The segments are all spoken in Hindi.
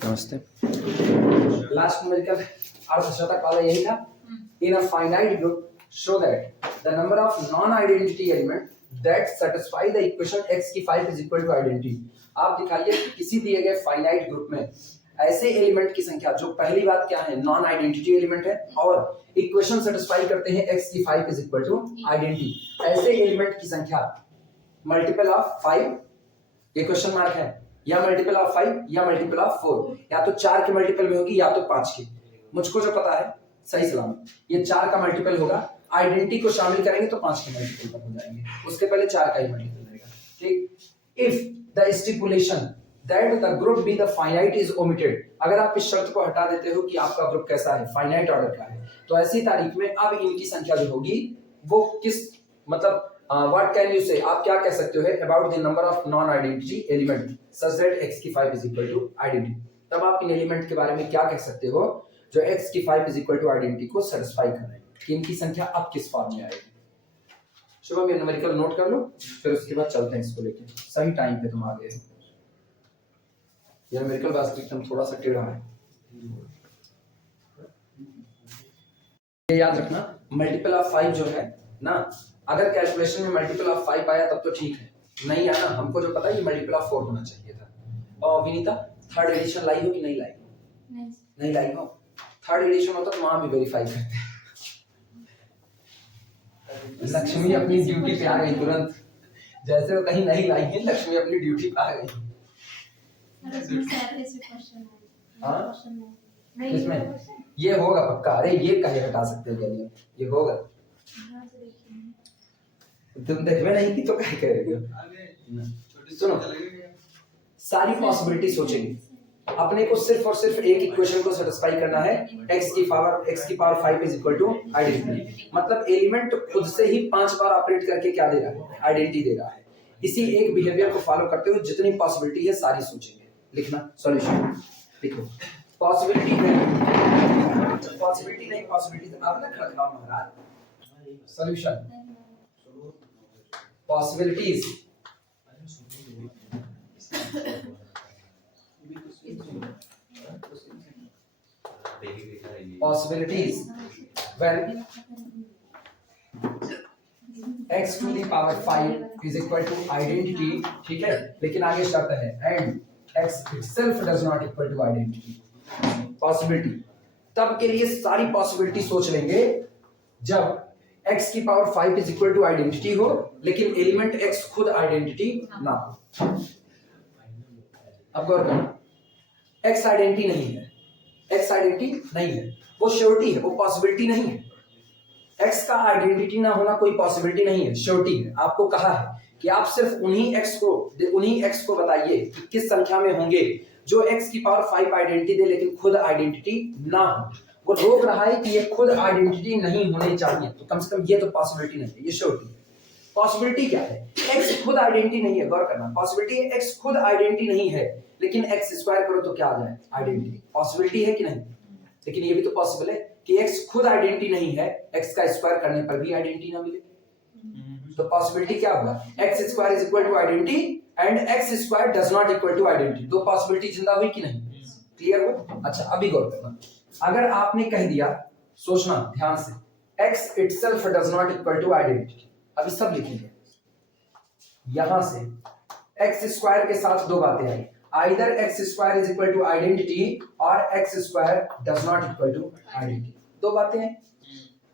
नमस्ते। लास्ट न्यूमेरिकल अर्थशतक वाला यही था। In a finite group show that the number of non identity element that satisfy the equation x की 5 इज इक्वल टू आइडेंटिटी। आप दिखाइए कि किसी दिए गए फाइनाइट ग्रुप में ऐसे एलिमेंट की संख्या जो पहली बात क्या है, नॉन आइडेंटिटी एलिमेंट है और इक्वेशन सैटिस्फाई करते हैं x की 5 इज इक्वल टू आइडेंटिटी। ऐसे एलिमेंट की संख्या मल्टीपल ऑफ 5, ये क्वेश्चन मार्क है, या मल्टीपल ऑफ 5 या मल्टीपल ऑफ 4, या तो 4 के मल्टीपल में होगी या तो 5 के। मुझको जो पता है सही सलामत ये 4 का मल्टीपल होगा, आइडेंटिटी को शामिल करेंगे तो 5 के मल्टीपल पर हो जाएंगे, उसके पहले 4 का ही मल्टीपल रहेगा। ठीक। If the stipulation that the group be the finite is omitted, अगर आप इस शर्त को हटा देते हो कि आपका ग्रुप कैसा है, फाइनाइट ऑर्डर का है, तो ऐसी तारीख में अब इनकी संख्या जो होगी वो किस मतलब व्हाट कैन यू से, आप क्या कह सकते हो about the number of non identity element such that x की 5 इज इक्वल टू आइडेंटिटी। तब आप इन एलिमेंट के बारे में क्या कह सकते हो जो x की 5 इज इक्वल टू आइडेंटिटी को सेटिस्फाई कर रहे हैं, कि इनकी संख्या अब किस फॉर्म में आएगी। शुभम ये न्यूमेरिकल नोट कर लो, फिर उसके बाद चलते हैं इसको लेके। सही टाइम पे तुम आ गए हो। ये न्यूमेरिकल वास्तविकता थोड़ा सा टेढ़ा है, ये याद रखना। मल्टीपल ऑफ 5 जो है ना, अगर कैलकुलेशन में मल्टीपल ऑफ 5 आया तब तो ठीक है, नहीं आया ना, हमको जो पता है ये मल्टीपल ऑफ 4 होना चाहिए था। और विनीता थर्ड एडिशन लाई हो कि नहीं लाई? नहीं लाई हो। थर्ड एडिशन होता तो वहां भी वेरीफाई करते। लक्ष्मी अपनी ड्यूटी पे आ गई तुरंत, जैसे वो कहीं नहीं लाई है, लक्ष्मी अपनी ड्यूटी पे आ गई। इसमें ये होगा पक्का। अरे ये कहे हटा सकते हो, ये होगा। तुम देखवे नहीं कि तो क्या कह रही हो। सुनो, सारी पॉसिबिलिटी सोचेंगे, अपने को सिर्फ और सिर्फ एक इक्वेशन को सेटिस्फाई करना है, x की power 5 is equal to identity. मतलब एलिमेंट खुद से ही 5 बार ऑपरेट करके क्या दे रहा है, आइडेंटिटी दे रहा है। इसी एक बिहेवियर को फॉलो करते हुए जितनी पॉसिबिलिटी है सारी सोचेंगे। लिखना सॉल्यूशन लिखो। पॉसिबिलिटी है, पॉसिबिलिटी नहीं, पॉसिबिलिटी आप ना खड़ा महाराज। Solution possibilities when x to the power 5 is equal to identity, ठीक है, लेकिन आगे शर्त है and x itself does not equal to identity। Possibility तब के लिए सारी पॉसिबिलिटी सोच लेंगे जब x की power 5 is equal to identity हो, लेकिन एलिमेंट x खुद आइडेंटिटी ना हो। अब गौर करना, x आइडेंटिटी नहीं है, x आइडेंटिटी नहीं है, वो श्योरिटी है, वो पॉसिबिलिटी नहीं है। x का आइडेंटिटी ना होना कोई पॉसिबिलिटी नहीं है, श्योरिटी है। आपको कहा है कि आप सिर्फ उन्हीं x को बताइए कि किस संख्या में होंगे जो x की पावर 5 आइडेंटिटी दे लेकिन खुद आइडेंटिटी ना हो। वो रोक रहा है कि ये खुद आइडेंटिटी नहीं होनी चाहिए, तो कम से कम ये तो पॉसिबिलिटी नहीं है, ये श्योरिटी है। पॉसिबिलिटी क्या है, x खुद आइडेंटिटी नहीं है। गौर करना, पॉसिबिलिटी है x खुद आइडेंटिटी नहीं है, लेकिन x स्क्वायर करो तो क्या आ जाए, आइडेंटिटी। पॉसिबिलिटी है कि नहीं, लेकिन ये भी तो पॉसिबल है कि x खुद आइडेंटिटी नहीं है, x का स्क्वायर करने पर भी आइडेंटिटी ना मिले। तो पॉसिबिलिटी क्या होगा, x square is equal to identity and x square does not equal to identity. दो पॉसिबिलिटी जिंदा हुई कि नहीं, क्लियर हो। अच्छा अभी गौर करना, अगर आपने कह दिया, सोचना ध्यान से, x itself does not equal to identity, अभी सब लिखेंगे। यहां से x स्क्वायर के साथ दो बातें आई, either x square is equal to identity और x square does not equal to identity, दो बातें हैं।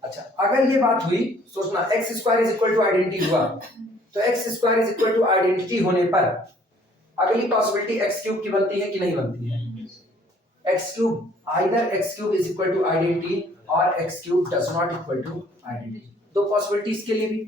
अच्छा अगर ये बात हुई, सोचना x square is equal to identity हुआ, तो x square is equal to identity होने पर अगली पॉसिबिलिटी x क्यूब की बनती है कि नहीं बनती है। x cube, either x cube is equal to identity और x cube does not equal to identity, दो पॉसिबिलिटीज के लिए भी।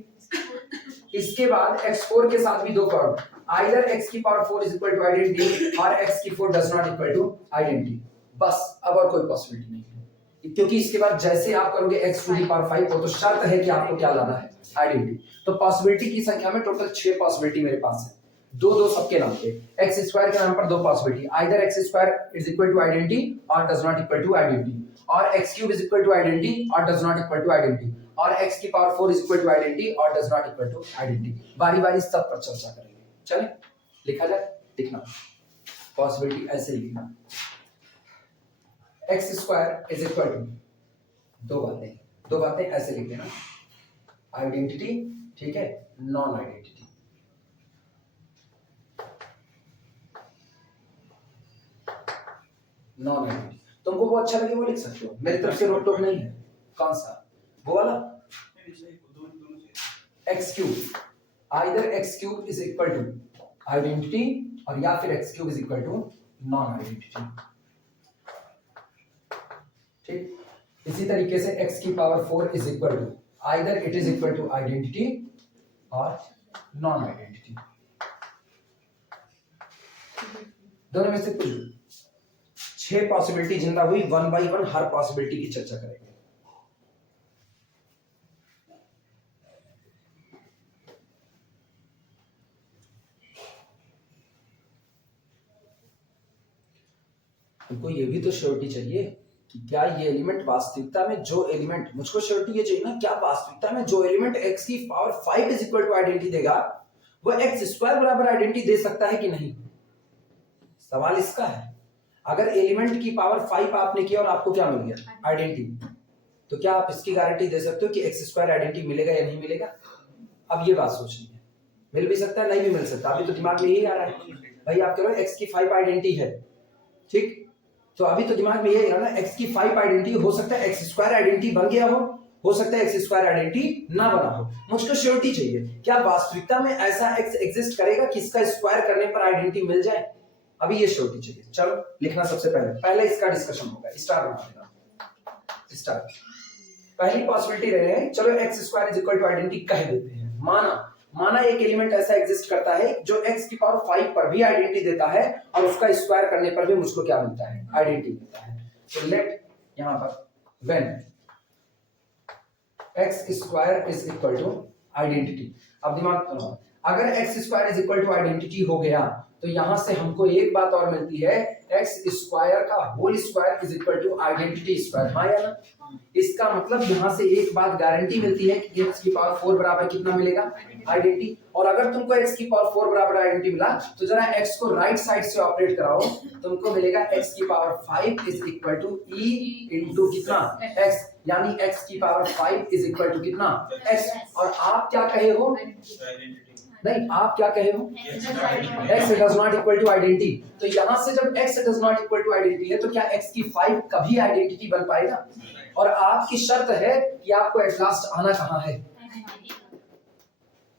इसके बाद x4 के साथ भी दो फॉर्म, either x की power 4 is equal to identity और x की 4 does not equal to identity। बस अब और कोई पॉसिबिलिटी नहीं है, क्योंकि इसके बाद जैसे आप करोगे x टू दी पावर 5 हो तो शर्त है कि आपको क्या लाना है, आइडेंटिटी। तो पॉसिबिलिटी की संख्या में टोटल 6 पॉसिबिलिटी मेरे पास है, दो दो सबके नाम पे। x स्क्वायर के नाम पर दो possibility, either x square is equal to identity और does not equal to identity, और x cube is equal to identity और does not equal to identity, और x की power 4 is equal to identity और does not equal to identity. बारी बारी सब पर चर्चा करेंगे। चले लिखा जाए, लिखना पॉसिबिलिटी ऐसे ही लिखना, x square is equal to दो बातें ऐसे लिख देना, आइडेंटिटी, ठीक है, नॉन आइडेंटिटी। नॉन आइडेंटिटी तुमको वो अच्छा लगे वो लिख सकते हो, मेरी तरफ से रोक टोक नहीं है। कौन सा? वो वाला x cube, either x cube is equal to identity और या फिर x cube is equal to non identity. ठीक, इसी तरीके से x की power 4 is equal to either it is equal to identity और नॉन आइडेंटिटी, दोनों में से कुछ। 6 पॉसिबिलिटी जिंदा हुई, 1 बाई 1 हर पॉसिबिलिटी की चर्चा करेंगे। हमको ये भी तो श्योरिटी चाहिए कि क्या ये एलिमेंट वास्तविकता में जो एलिमेंट, मुझको श्योरिटी ये चाहिए ना, क्या वास्तविकता में जो एलिमेंट x की power 5 is equal to identity देगा वो x स्क्वायर बराबर आइडेंटिटी दे सकता है कि नहीं? सवाल इसका है। अगर एलिमेंट की पावर 5 आपने किया और आपको क्या मिल गया? आइडेंटिटी, तो क्या आप इसकी गारंटी दे सकते हो कि x स्क्वायर आइडेंटिटी मिलेगा या नहीं मिलेगा? अब ये बात सोचनी है, मिल भी सकता है, नहीं भी मिल सकता। अभी तो दिमाग में यही आ रहा है भाई, आप कह रहे हो x की 5 आइडेंटिटी है, ठीक, तो अभी तो दिमाग में ये है ना, x की 5 आइडेंटिटी हो सकता है x स्क्वायर आइडेंटिटी बन गया हो सकता है x स्क्वायर आइडेंटिटी ना बना हो। मुझको श्योरिटी चाहिए, क्या वास्तविकता में ऐसा x एग्जिस्ट करेगा कि इसका स्क्वायर करने पर आइडेंटिटी मिल जाए? अभी ये श्योरिटी चाहिए। चलो लिखना, सबसे पहले इसका डिस्कशन होगा, स्टार बना देना, स्टार। पहली पॉसिबिलिटी रहे, चलो x square is equal to identity कह देते हैं। माना एक एलिमेंट ऐसा एग्जिस्ट करता है जो x की पावर 5 पर भी आइडेंटिटी देता है और उसका स्क्वायर करने पर भी मुझको क्या मिलता है? आइडेंटिटी मिलता है। तो लेट यहां पर when x square is equal to identity, अब दिमाग लगाओ, अगर x square is equal to identity हो गया तो यहां से हमको एक बात और मिलती है, x स्क्वायर का whole square is equal to identity square. हाँ या ना? इसका मतलब यहां से एक बात गारंटी मिलती है कि x की पावर 4 बराबर कितना मिलेगा? आइडेंटिटी। और अगर तुमको x की पावर 4 बराबर आइडेंटिटी मिला तो जरा x को राइट साइड से ऑपरेट कराओ, तुमको मिलेगा x की power 5 is equal to e into कितना? x, यानी x की पावर 5 इज इक्वल टू कितना? x। और आप क्या कहे हो? नहीं, आप क्या कहे हो? x does not equal to identity. तो यहां से जब x does not equal to identity है तो क्या x की 5 कभी आइडेंटिटी बन पाएगा? और आपकी शर्त है कि आपको एट लास्ट आना कहां है?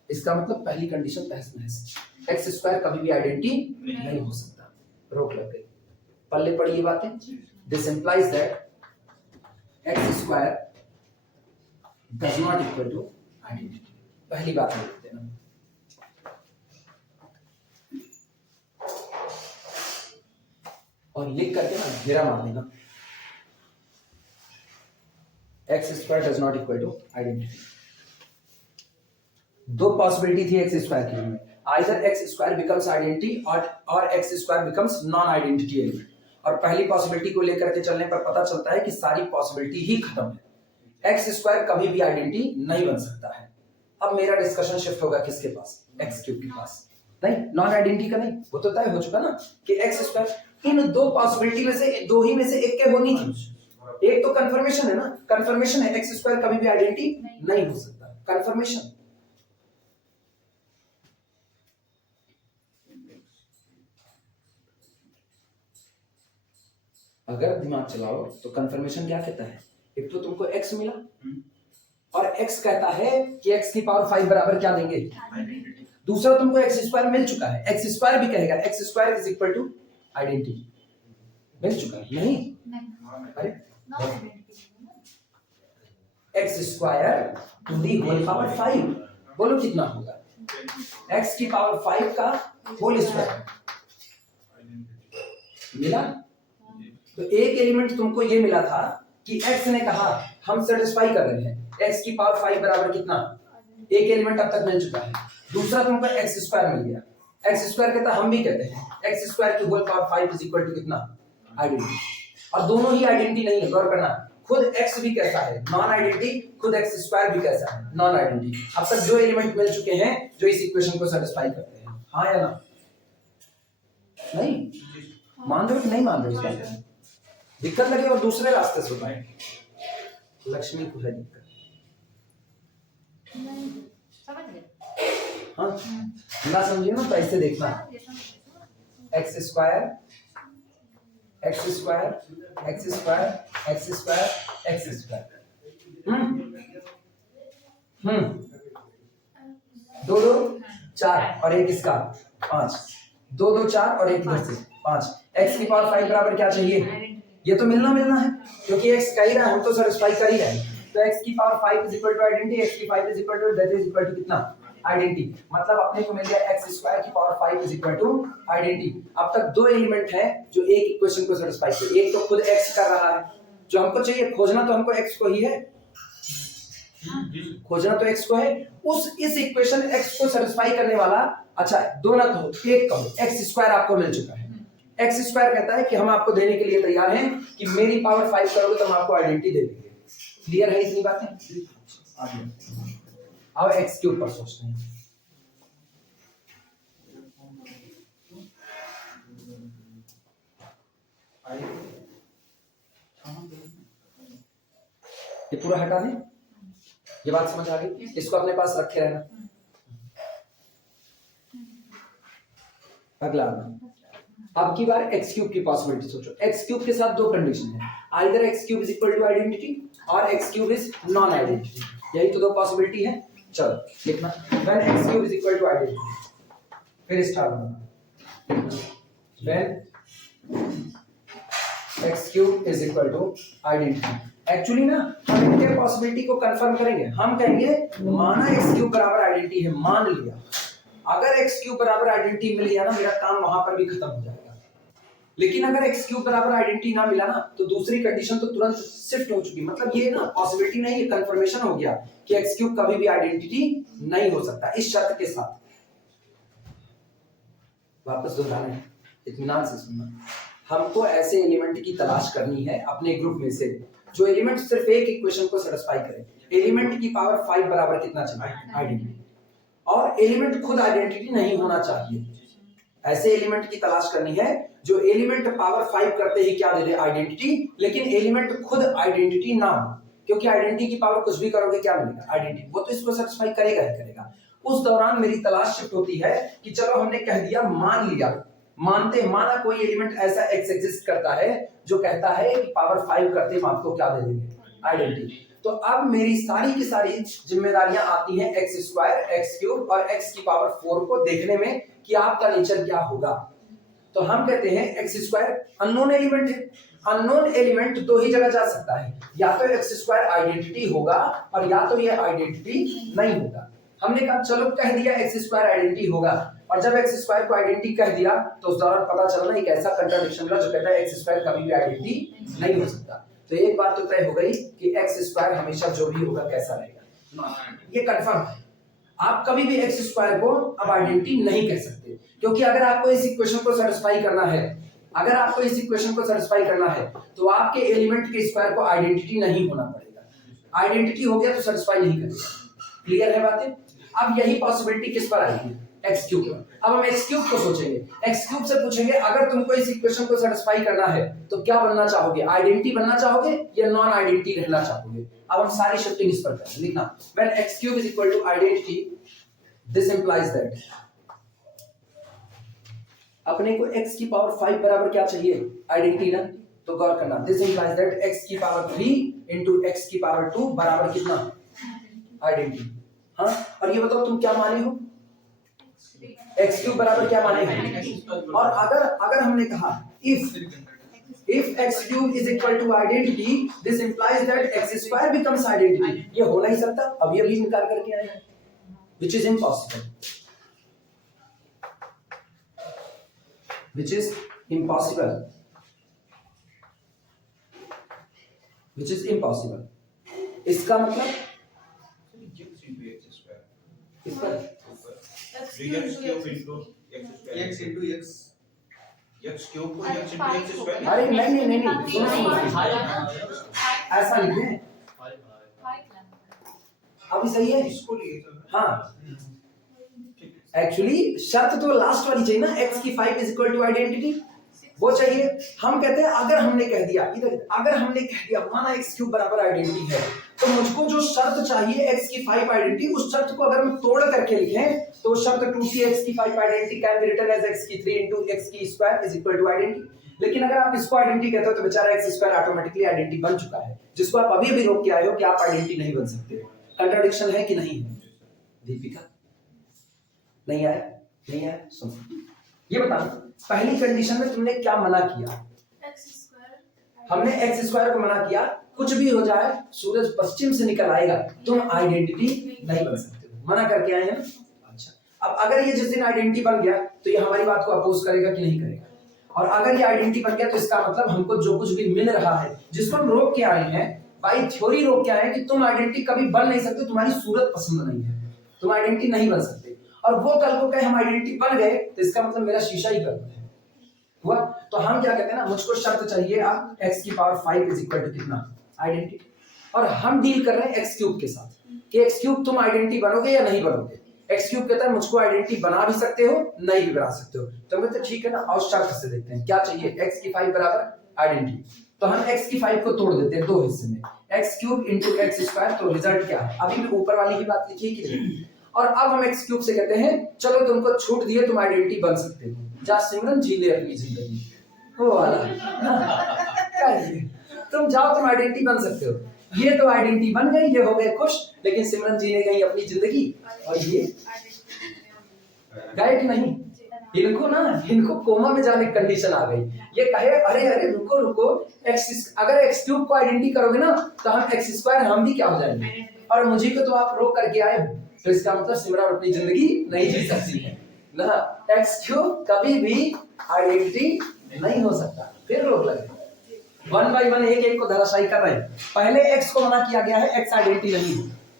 इसका मतलब पहली कंडीशन तहस नहस, x स्क्वायर कभी भी आइडेंटिटी नहीं हो सकता। रोक लग गई, पल्ले पड़ी ये बातें। This implies that x square does not equal to identity. पहली बात लिख देना। और लिख करके ना घेरा मार देना, x square does not equal to identity. दो पॉसिबिलिटी थी एक्स स्क्वायर की, either x square becomes identity और x square becomes non identity element. और पहली पॉसिबिलिटी को लेकर के चलने पर पता चलता है कि सारी पॉसिबिलिटी ही खत्म है, एक्स स्क्वायर कभी भी आइडेंटिटी नहीं बन सकता है। अब मेरा डिस्कशन शिफ्ट होगा किसके पास? एक्स क्यूब के पास। नहीं, नॉन आइडेंटिटी का नहीं, वो तो तय हो चुका ना कि एक्स स्क्वायर, इन दो पॉसिबिलिटी में से दो ही में से एक के होनी थी। एक तो कंफर्मेशन है ना, कंफर्मेशन है एक्स स्क्वायर कभी भी आइडेंटिटी नहीं हो सकता, कंफर्मेशन। अगर दिमाग चलाओ तो कंफर्मेशन क्या कहता है? एक तो तुमको x मिला और x कहता है कि x की पावर 5 बराबर क्या देंगे? दूसरा तुमको एक्स स्क्वायर मिल चुका है, एक्स स्क्वायर भी कहेगा x square is equal to identity, मिल चुका है। नहीं, अरे x square to the whole power 5, बोलो कितना होगा? x की पावर 5 का होल स्क्वायर मिला। तो एक एलिमेंट तुमको ये मिला था कि x ने कहा हम सेटिस्फाई कर रहे हैं, x की पावर 5 बराबर कितना? एक एलिमेंट अब तक मिल चुका है। दूसरा तुमको एक्स स्क्वायर मिल गया, एक्स स्क्वायर कहता हम भी कहते हैं एक्स स्क्वायर की whole power 5 is equal to कितना? आइडेंटिटी। और दोनों ही आइडेंटिटी नहीं है, गौर करना, खुद x भी कैसा है, नॉन आइडेंटिटी, खुद x स्क्वायर भी कैसा है, नॉन आइडेंटिटी। अब तक जो एलिमेंट मिल चुके हैं जो इस इक्वेशन को सेटिस्फाई करते हैं, हाँ या ना? नहीं मान रहे हो कि नहीं मान रहे हो? इसका दिक्कत लगे और दूसरे रास्ते से बताएं। लक्ष्मी को है दिक्कत, हाँ ना समझिए ना, तो ऐसे देखना x square x square x square x square x square, दो दो चार और एक इसका 5, दो दो चार और एक इधर से 5, x की पावर 5 बराबर क्या चाहिए? ये तो मिलना है क्योंकि x कह ही रहा है, हम तो सेटिस्फाई कर ही रहे हैं। तो x की power 5 is equal to identity, x की 5 is equal to that is equal to कितना? आइडेंटिटी। मतलब अपने को मिल गया x स्क्वायर की power 5 is equal to identity. अब तक दो एलिमेंट है जो एक इक्वेशन को सेटिस्फाई करते, एक तो खुद x कर रहा है, जो हमको चाहिए खोजना तो हमको x को ही है, खोजना तो x को है, उस इस इक्वेशन x को सेटिस्फाई करने वाला, अच्छा दो ना कहो एक कहो, x स्क्वायर आपको मिल चुका है। x स्क्वायर कहता है कि हम आपको देने के लिए तैयार हैं कि मेरी पावर 5 करोगे तो हम आपको आइडेंटिटी दे देंगे। क्लियर है इतनी बातें? आगे अब x के ऊपर सोचते हैं। ये पूरा हटा दें, ये बात समझ आ गई? इसको अपने पास रखे रहना। अगला अब की बार x क्यूब की पॉसिबिलिटी सोचो। x क्यूब के साथ दो कंडीशन है, either x cube is equal to identity और x cube is non identity, यही तो दो पॉसिबिलिटी है। चलो लिखना when x cube is equal to identity, फिर स्टार्ट करना when x cube is equal to identity. Actually ना हम इनके पॉसिबिलिटी को कंफर्म करेंगे, हम कहेंगे माना x क्यूब बराबर आइडेंटिटी है, मान लिया, अगर x क्यूब बराबर आइडेंटिटी मिल गया ना मेरा काम वहां पर भी खत्म हो जाएगा। लेकिन अगर x क्यूब बराबर आइडेंटिटी ना मिला ना तो दूसरी कंडीशन तो तुरंत शिफ्ट हो चुकी, मतलब ये ना पॉसिबिलिटी नहीं, ये कंफर्मेशन हो गया कि x क्यूब कभी भी आइडेंटिटी नहीं हो सकता इस शर्त के साथ। वापस दोहराना है, इत्मीनान से सुनना। हमको ऐसे एलिमेंट की तलाश करनी है अपने ग्रुप में से जो एलिमेंट सिर्फ एक इक्वेशन को सेटिस्फाई करे। एलिमेंट की पावर 5 बराबर कितना चाहिए? आइडेंटिटी। और एलिमेंट खुद आइडेंटिटी नहीं होना चाहिए, ऐसे एलिमेंट की तलाश करनी है जो एलिमेंट पावर 5 करते ही क्या दे दे? आइडेंटिटी, लेकिन एलिमेंट खुद आइडेंटिटी ना हो, क्योंकि आइडेंटिटी की पावर कुछ भी करोगे क्या मिलेगा? आइडेंटिटी। वो तो इसको सेटिस्फाई करेगा ही करेगा। उस दौरान मेरी तलाश शिफ्ट होती है कि चलो हमने कह दिया, मान लिया, मानते माना कोई एलिमेंट ऐसा एक्स एग्जिस्ट करता है जो कहता है कि पावर 5 करते हम आपको क्या दे देंगे? आइडेंटिटी। तो अब मेरी सारी की सारी जिम्मेदारियां आती हैं एक्स स्क्वायर, एक्स क्यूब और एक्स की पावर 4 को देखने में कि आपका नेचर क्या होगा। तो हम कहते हैं एक्स स्क्वायर अननोन एलिमेंट है, अननोन एलिमेंट दो ही जगह जा सकता है, या तो एक्स स्क्वायर आइडेंटिटी होगा और या तो ये आइडेंटिटी नहीं होगा। हमने कहा चलो कह दिया एक्स स्क्वायर आइडेंटिटी होगा, और जब एक्स स्क्वायर को आइडेंटिटी कह दिया तो उस दौरान पता चला ना एक ऐसा कंट्राडिक्शन मिला जो कहता है एक्स स्क्वायर कभी भी आइडेंटिटी नहीं हो सकता। तो एक बात तो तय हो गई कि एक्स स्क्वायर हमेशा जो भी होगा कैसा रहेगा, ये कंफर्म है। आप कभी भी एक्स स्क्वायर को अब आइडेंटिटी नहीं कह सकते, क्योंकि अगर आपको इस इक्वेशन को सेटिस्फाई करना है, अगर आपको इस इक्वेशन को सेटिस्फाई करना है तो आपके एलिमेंट के स्क्वायर को आइडेंटिटी नहीं होना पड़ेगा। आइडेंटिटी हो गया तो सेटिस्फाई नहीं करेगा। क्लियर है बातें? अब यही पॉसिबिलिटी किस पर आएगी? एक्स क्यूब पर। अब हम एक्स क्यूब को सोचेंगे, एक्स क्यूब से पूछेंगे अगर तुमको इस इक्वेशन को सेटिस्फाई करना है तो क्या बनना चाहोगे? आइडेंटिटी बनना चाहोगे या नॉन आइडेंटिटी रहना चाहोगे? अब हम सारी शिफ्टिंग इस पर करेंगे। लिखना when x cube is equal to identity, this implies that अपने को x की पावर 5 बराबर क्या चाहिए? आइडेंटिटी ना। तो गौर करना, दिस इंप्लाइज दैट x की पावर 3 into x की पावर 2 बराबर कितना? आइडेंटिटी। हाँ, और ये बताओ तुम क्या माने हो? x क्यूब बराबर क्या माने हो? और अगर हमने कहा if x cube is equal to identity, this implies that x square becomes identity, ये हो नहीं सकता, अभी इनकार करके आए हैं, which is impossible, which is impossible, which is impossible। इसका मतलब इस पर x into x क्यूब को x into x स्क्वायर। अरे नहीं सुनो ऐसा लिखे हैं अभी सही है इसको लिए तो हाँ एक्चुअली शर्त तो लास्ट वाली चाहिए ना x की 5 इज इक्वल टू आइडेंटिटी वो चाहिए। हम कहते हैं अगर हमने कह दिया इधर अगर हमने कह दिया माना x क्यूब बराबर आइडेंटिटी है तो मुझको जो शर्त चाहिए x की 5 आइडेंटिटी उस शर्त को अगर हम तोड़ करके लिखें तो शर्त 2c x की 5 identity can be written as x की 3 into x की square is equal to identity. लेकिन अगर आप इसको आइडेंटिटी कहते हो तो बेचारा x स्क्वायर ऑटोमेटिकली आइडेंटिटी बन चुका है जिसको आप अभी भी रोक के आए हो कि आप आइडेंटिटी नहीं बन सकते। कंट्राडिक्शन है कि नहीं है दीपिका? नहीं आया? नहीं आया? सुनो ये बता पहली कंडीशन में तुमने क्या मना किया? हमने एक्स स्क्वायर को मना किया कुछ भी हो जाए सूरज पश्चिम से निकल आएगा तुम आइडेंटिटी नहीं बन सकते हो मना करके आए हैं। अच्छा अब अगर ये जिस दिन आइडेंटिटी बन गया तो ये हमारी बात को अपोज करेगा कि नहीं करेगा? और अगर ये आइडेंटिटी बन गया तो इसका मतलब हमको जो कुछ भी मिल रहा है जिसको हम रोक के आए हैं बाई थ्योरी रोक के आए हैं कि तुम आइडेंटिटी कभी बन नहीं सकते तुम्हारी सूरत पसंद नहीं है तुम आइडेंटिटी नहीं बन सकते और वो कल को कहे हम आइडेंटिटी बन गए तो इसका मतलब मेरा शीशा ही गलत है हुआ। तो हम क्या कहते हैं ना मुझको शर्त चाहिए आप x की पावर 5 इज इक्वल टू कितना आइडेंटिटी और हम डील कर रहे हैं x क्यूब के साथ कि x क्यूब तुम आइडेंटिटी बनोगे या नहीं बनोगे। x क्यूब कहता है मुझको आइडेंटिटी बना भी सकते हो नहीं भी बना सकते हो तो हम कहते हैं ठीक है ना और शर्त से देखते हैं क्या चाहिए x की 5 बराबर आइडेंटिटी तो हम x की 5 को तोड़ देते हैं दो हिस्से में x cube into x square तो रिजल्ट क्या है अभी भी ऊपर वाली ही बात लिखी है कि नहीं। और अब हम x क्यूब से कहते हैं चलो तुमको छूट दिए तुम आइडेंटिटी बन सकते हो जा सिमरन जी ले अपनी जिंदगी वो वाला तुम जाओ तुम आइडेंटिटी बन सकते हो ये तो आइडेंटिटी बन गई ये हो गए खुश लेकिन सिमरन जी ने गई अपनी जिंदगी और ये गए कि नहीं। इनको कोमा में जाने की कंडीशन आ गई ये कहे अरे अरे रुको रुको अगर x क्यूब को आइडेंटिटी करोगे ना तो हम x स्क्वायर हम भी क्या हो जाएंगे और मुझे को तो आप रोक करके आए तो इसका मतलब सिमरन अपनी जिंदगी नहीं जी सकती है ना x क्यूब कभी भी आइडेंटिटी नहीं हो सकता फिर रोक लगे 1 by 1 एक एक को धराशायी कर रहे हैं। पहले x को मना किया गया है x आइडेंटिटी नहीं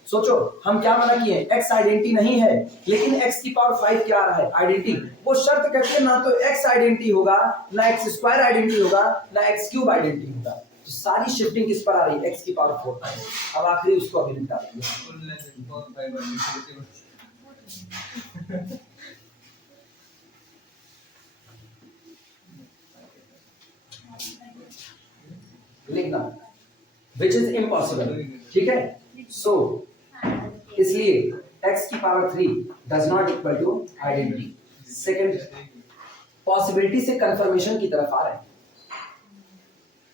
सोचो हम क्या मना किए x आइडेंटिटी नहीं है लेकिन x की पावर 5 क्या आ रहा है आइडेंटिटी वो शर्त करके ना तो x आइडेंटिटी होगा ना x स्क्वायर आइडेंटिटी होगा ना x क्यूब आइडेंटिटी होगा तो सारी शिफ्टिंग किस पर आ रही है x की पावर 4 पर। अब आखिरी उसको अभी निकाल लिखना विच इज इम्पॉसिबल ठीक है। सो इसलिए x की power 3 does not equal to identity. Second possibility से कंफर्मेशन की तरफ आ रहे हैं।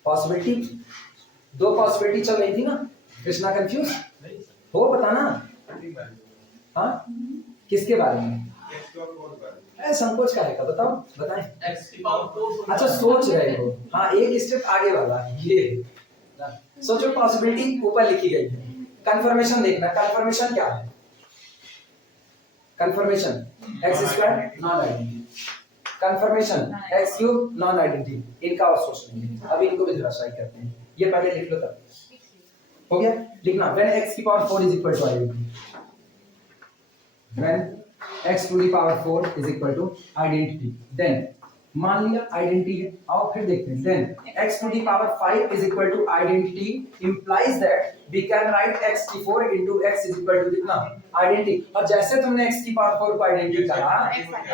पॉसिबिलिटी दो पॉसिबिलिटी चल रही थी ना कृष्णा कंफ्यूज हो बताना हाँ किसके बारे में संकोच का है का बताओ बताएं। अच्छा सोच रहे हो हाँ एक स्टेप आगे वाला ये सोचो पॉसिबिलिटी ऊपर लिखी गई है कंफर्मेशन देखना कंफर्मेशन क्या है confirmation x square non identity confirmation x cube non identity इनका और सोच लेंगे अभी इनको भी धराशायी करते हैं ये पहले लिख लो तब हो गया लिखना व्हेन x की power 4 is equal to identity when x to the power 4 is equal to identity then मान लिया आइडेंटिटी है आओ फिर देखते हैं then x to the power 5 is equal to identity implies that we can write x की 4 into x is equal to कितना आइडेंटिटी और जैसे तुमने x की पावर 4 को आइडेंटिटी कहा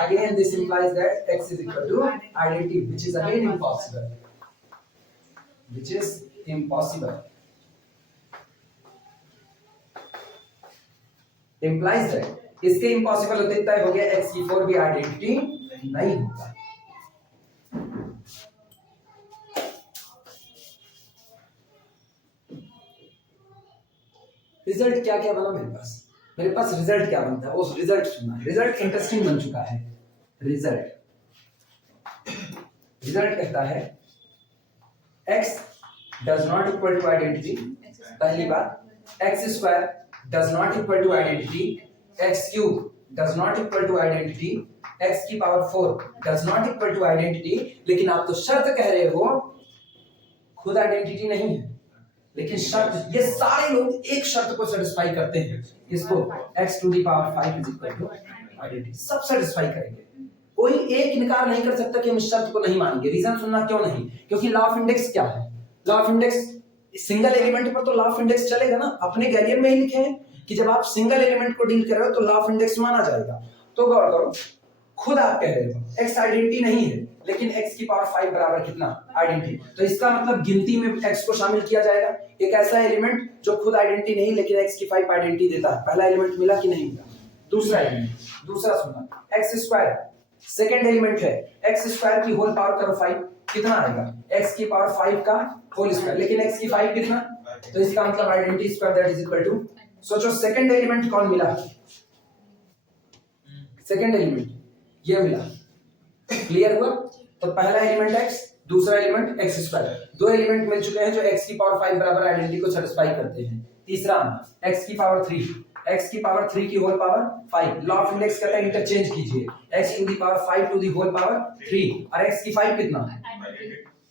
again this implies that x is equal to identity which is again impossible which is impossible implies that इसके इम्पॉसिबल होते तय हो गया x की 4 भी आइडेंटिटी नहीं होगा। रिजल्ट क्या क्या बना मेरे पास रिजल्ट क्या बनता है वो रिजल्ट सुनना रिजल्ट इंटरेस्टिंग बन चुका है। रिजल्ट कहता है x does not equal to identity पहली बात x square does not equal to identity x cube does not equal to identity x की power 4 does not equal to identity लेकिन आप तो शर्त कह रहे हो खुद आइडेंटिटी नहीं है लेकिन शर्त ये सारे लोग एक शर्त को सेटिस्फाई करते हैं इसको x to the power 5 is equal to identity सब सेटिस्फाई करेंगे कोई एक इनकार नहीं कर सकता कि हम इस शर्त को नहीं मानेंगे। रीजन सुनना क्यों नहीं क्योंकि लॉ ऑफ इंडेक्स क्या है law of index single element पर तो लॉ ऑफ इंडेक्स चलेगा ना, अपने गैलियन में ही लिखे हैं कि जब आप सिंगल एलिमेंट को डील कर रहे हो तो लॉ ऑफ इंडेक्स माना जाएगा। तो गौर करो, खुद आप कह रहे हो x आइडेंटिटी नहीं है, लेकिन x की पावर 5 बराबर कितना आइडेंटिटी, तो इसका मतलब गिनती में x को शामिल किया जाएगा। एक ऐसा एलिमेंट जो खुद आइडेंटिटी नहीं लेकिन x की 5 आइडेंटिटी देता है, पहला एलिमेंट मिला कि नहीं मिला। दूसरा एलिमेंट, दूसरा सुनना, x स्क्वायर सेकंड एलिमेंट है, x स्क्वायर की होल पावर करो 5, कितना आएगा x की पावर 5 का होल स्क्वायर, लेकिन x की 5 कितना, तो इसका मतलब identity square that is equal to, सोचो सेकंड एलिमेंट कौन मिला, सेकंड एलिमेंट ये मिला, क्लियर हुआ। तो पहला एलिमेंट x, दूसरा एलिमेंट x स्क्वायर, दो एलिमेंट मिल चुके हैं जो x की पावर 5 बराबर आइडेंटिटी को सेटिस्फाई करते हैं। तीसरा x की पावर 3, x की पावर 3 की whole power 5, law of index कहता है इंटरचेंज कीजिए, x to the power 5 to the whole power 3 और x की 5 कितना,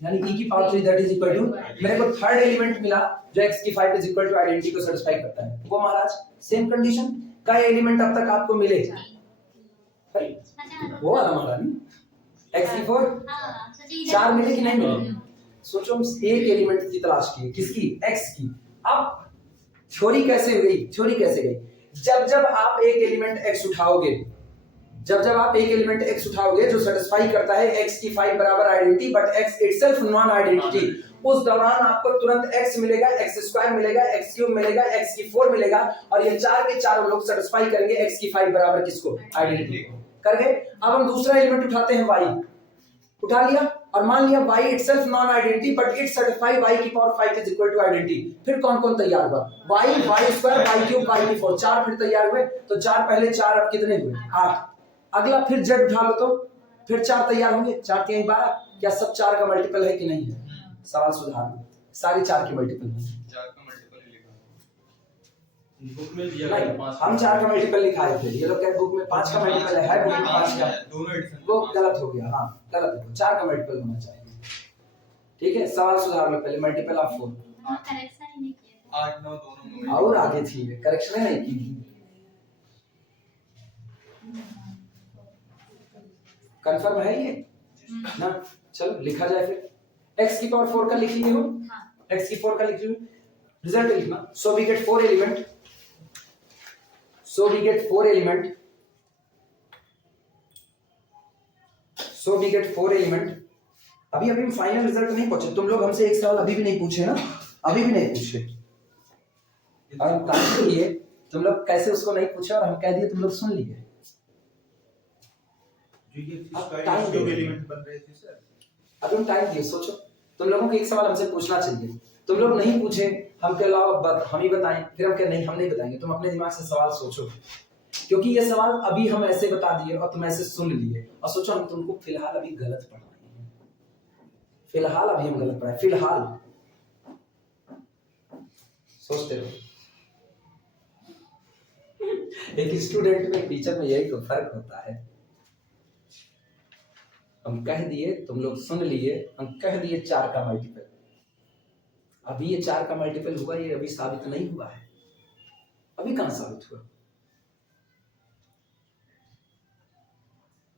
यानी e की power 3 that is equal to, मेरे को थर्ड एलिमेंट मिला जो x की 5 इज इक्वल टू आइडेंटिटी को सेटिस्फाई करता है। वो महाराज सेम कंडीशन का एलिमेंट अब तक आपको मिले, वो वाला महारानी x की 4 4 मिले कि नहीं मिले, सोचो हम एक एलिमेंट की तलाश की, किसकी, x की। अब थ्योरी कैसे गई, थ्योरी कैसे गई, जब जब आप एक एलिमेंट x उठाओगे, जब जब आप एक एलिमेंट x उठाओगे जो सेटिस्फाई करता है x की 5 बराबर identity but x itself non identity, उस दौरान आपको तुरंत x मिलेगा, x स्क्वायर मिलेगा, x क्यूब मिलेगा, x की 4 मिलेगा और ये चार के चारों लोग सेटिस्फाई करेंगे x की 5 बराबर किसको, आइडेंटिटी को। कर गए। अब हम दूसरा एलिमेंट उठाते हैं y, उठा लिया और मान लिया y itself non identity but it satisfy y की power 5 is equal to identity. फिर कौन कौन तैयार हुआ, y, y square, y cube, y की 4, चार फिर तैयार हुए। तो चार पहले, चार अब कितने हुए, 8। अगला फिर z उठा लो तो फिर चार तैयार होंगे, चार के 12, क्या सब चार का मल्टीपल है कि नहीं है, सवाल सुधार लो, सारे चार के मल्टीपल हैं, चार का मल्टीपल ही लिखा बुक में दिया नहीं, हम चार का मल्टीपल लिखाए थे, ये लोग बुक में 5 का मल्टीपल है, बुक में 5 का, दोनों एडिशन वो गलत हो गया, हाँ गलत है, 4 का मल्टीपल होना चाहिए। ठीक है, सवाल सुधार लो, पहले मल्टीपल ऑफ 4, करेक्शन ही नहीं किया 8 9 दोनों में और आगे थी करेक्शन नहीं की थी, कंफर्म है ये ना। चलो लिखा जाए फिर, x की पावर 4 का लिख लिए हो, x की 4 का लिख लिए, रिजल्ट लिखना, so we get 4 element, so we get 4 element, so we get 4 element. अभी अभी हम फाइनल रिजल्ट नहीं पहुंचे, तुम लोग हमसे एक सवाल अभी भी नहीं पूछे ना, अभी भी नहीं पूछे, और हम काम के लिए तुम लोग कैसे उसको नहीं पूछे और हम कह दिए तुम लोग सुन लिए। टाइम दो एलिमेंट बन रहे थे सर, अब हम टाइम दिए, सोचो तुम लोगों को एक सवाल हमसे पूछना चाहिए, तुम लोग नहीं पूछे, हम के अलावा हम ही बताएं, फिर हम कह नहीं हम नहीं बताएंगे, तुम अपने दिमाग से सवाल सोचो, क्योंकि ये सवाल अभी हम ऐसे बता दिए और तुम ऐसे सुन लिए, और सोचो हम तुमको फिलहाल अभी गलत पढ़ा रहे हैं, फिलहाल अभी हम गलत पढ़ाए, फिलहाल सोचते रहो। एक स्टूडेंट में, एक टीचर में यही तो फर्क होता है, हम कह दिए तुम लोग सुन लिए, हम कह दिए 4 का मल्टीपल, अभी ये 4 का मल्टीपल हुआ, ये अभी साबित नहीं हुआ है, अभी कहां साबित हुआ,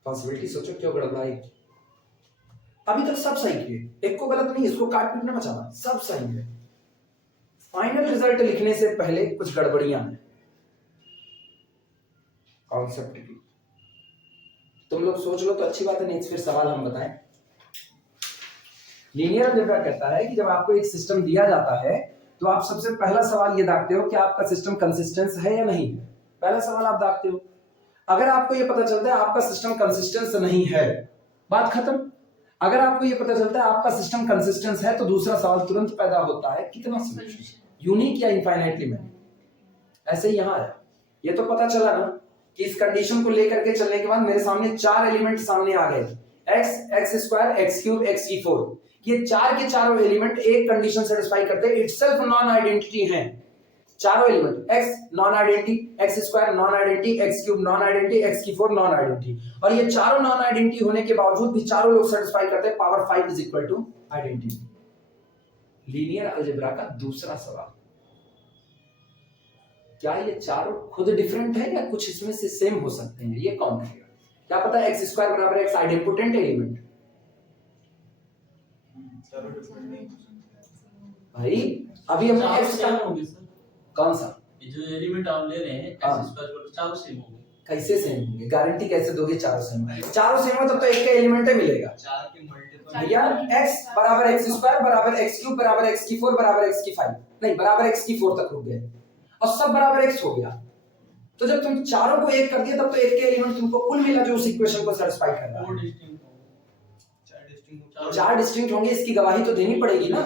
पॉसिबिलिटी सोचो क्यों गड़बड़ाई, अभी तक सब सही किए, एक को गलत नहीं, इसको काट पीट न बचाना, सब सही है। फाइनल रिजल्ट लिखने से पहले कुछ गड़बड़ियां हैं कॉन्सेप्ट की, तुम लोग सोच लो तो अच्छी बात है, नहीं फिर सवाल हम बताएं। लीनियर अलजेब्रा कहता है कि जब आपको एक सिस्टम दिया जाता है तो आप सबसे पहला सवाल ये दागते हो कि आपका सिस्टम कंसिस्टेंस है या नहीं है, पहला सवाल आप दागते हो। अगर आपको ये पता चलता है आपका सिस्टम कंसिस्टेंस नहीं है, बात खत्म। अगर आपको ये पता चलता है आपका सिस्टम कंसिस्टेंस है तो दूसरा सवाल तुरंत पैदा होता है, कितना सॉल्यूशन, यूनिक या इनफाइनाइटली मैनी। ऐसे ही यहां है, ये तो पता चला ना कि इस कंडीशन को लेकर के चलने के बाद मेरे सामने 4 एलिमेंट सामने आ गए, x, x square, x cube, x की 4, ये चार के चारों एलिमेंट एक कंडीशन सेटिस्फाई करते हैं, इटसेल्फ नॉन आइडेंटिटी हैं, चारों element, x non identity, x square non identity, x cube non identity, x की 4 नॉन आइडेंटिटी, और ये चारों नॉन आइडेंटिटी होने के बावजूद भी चारों लोग सेटिस्फाई करते हैं power 5 is equal to identity. Linear algebra का दूसरा सवाल, क्या ये चारों खुद डिफरेंट है या कुछ इसमें से सेम हो सकते हैं, ये कौन कहेगा, क्या पता है x स्क्वायर बराबर x आइडेंटिपोटेंट एलिमेंट, चारों डिफरेंट नहीं हो सकते भाई अभी हमने चारों x सेम का होंगे सर, कौन सा ये जो एलिमेंट आप ले रहे हैं हाँ। एक्स स्क्वायर को चारों सेम होंगे। कैसे सेम होंगे? गारंटी कैसे दोगे चारों सेम? चारों सेम हो तब तो एक का एलिमेंट ही मिलेगा। चार के मल्टीपल भैया x बराबर x स्क्वायर बराबर x क्यूब बराबर x की 4 बराबर x की 5 नहीं बराबर x की 4 तक रुक गए और सब बराबर x हो गया। तो जब तुम चारों को एक कर दिया तब तो एक के एलिमेंट तुमको कुल मिला जो उस इक्वेशन को सैटिस्फाई कर रहा फोर है। डिस्टिंक्ट होंगे, चार डिस्टिंक्ट होंगे, इसकी गवाही तो देनी पड़ेगी ना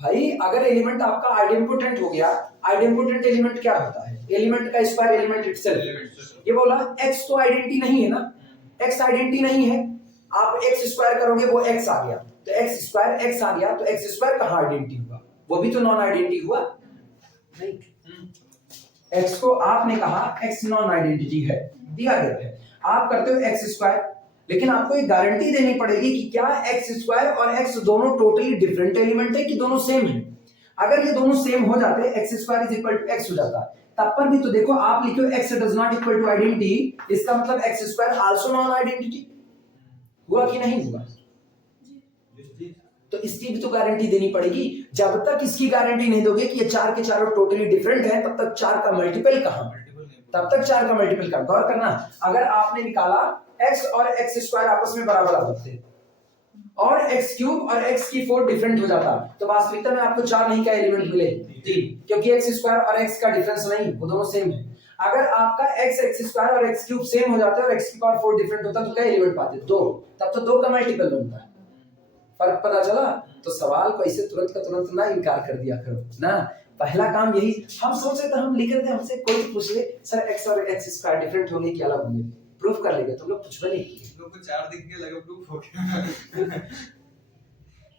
भाई। अगर एलिमेंट आपका आइडेंटिपोटेंट हो गया, आइडेंटिपोटेंट एलिमेंट क्या होता है? एलिमेंट का स्क्वायर एलिमेंट इटसेल्फ। ये बोला x तो आइडेंटिटी नहीं है ना, x आइडेंटिटी नहीं है। आप x स्क्वायर करोगे वो x आ गया, तो x स्क्वायर x आ गया, तो x स्क्वायर कहां आइडेंटिटी हुआ? वो भी तो नॉन आइडेंटिटी हुआ नहीं। x को आपने कहा x नॉन आइडेंटिटी है, दिया गया है, आप करते हो x स्क्वायर, लेकिन आपको एक गारंटी देनी पड़ेगी कि क्या x स्क्वायर और x दोनों टोटली डिफरेंट एलिमेंट है कि दोनों सेम है। अगर ये दोनों सेम हो जाते, x square is equal to x हो जाता, तब पर भी तो देखो आप लिखो x does not equal to identity, इसका मतलब x square also non identity हुआ कि नहीं हुआ? तो इसकी भी तो गारंटी देनी पड़ेगी। जब तक इसकी गारंटी नहीं दोगे कि ये चार के चारों टोटली डिफरेंट है, तब तक चार का मल्टीपल कहां? तब तक चार का मल्टीपल कहां? गौर करना, अगर आपने निकाला x और x स्क्वायर आपस में बराबर आ जाते और x क्यूब और x की 4 डिफरेंट हो जाता, तो वास्तविकता में आपको चार नहीं का एलिमेंट मिले, तीन, क्योंकि x स्क्वायर और x का डिफरेंस नहीं, वो दोनों सेम है। अगर आपका x स्क्वायर और x क्यूब सेम हो जाते और x की पावर 4 डिफरेंट होता, तो क्या एलिमेंट पाते? दो, तब तो दो का मल्टीपल बनता है। फर्क पता चला? तो सवाल को ऐसे तुरंत का तुरंत ना इनकार कर दिया करो ना। पहला काम यही, हम सोच रहे थे, हम लिख रहे थे, हमसे कोई पूछ ले सर x और x स्क्वायर डिफरेंट होंगे क्या अलग होंगे, प्रूफ कर लेंगे, तुम लोग कुछ भी नहीं किए। लोग को चार दिख के लगा प्रूफ हो गया।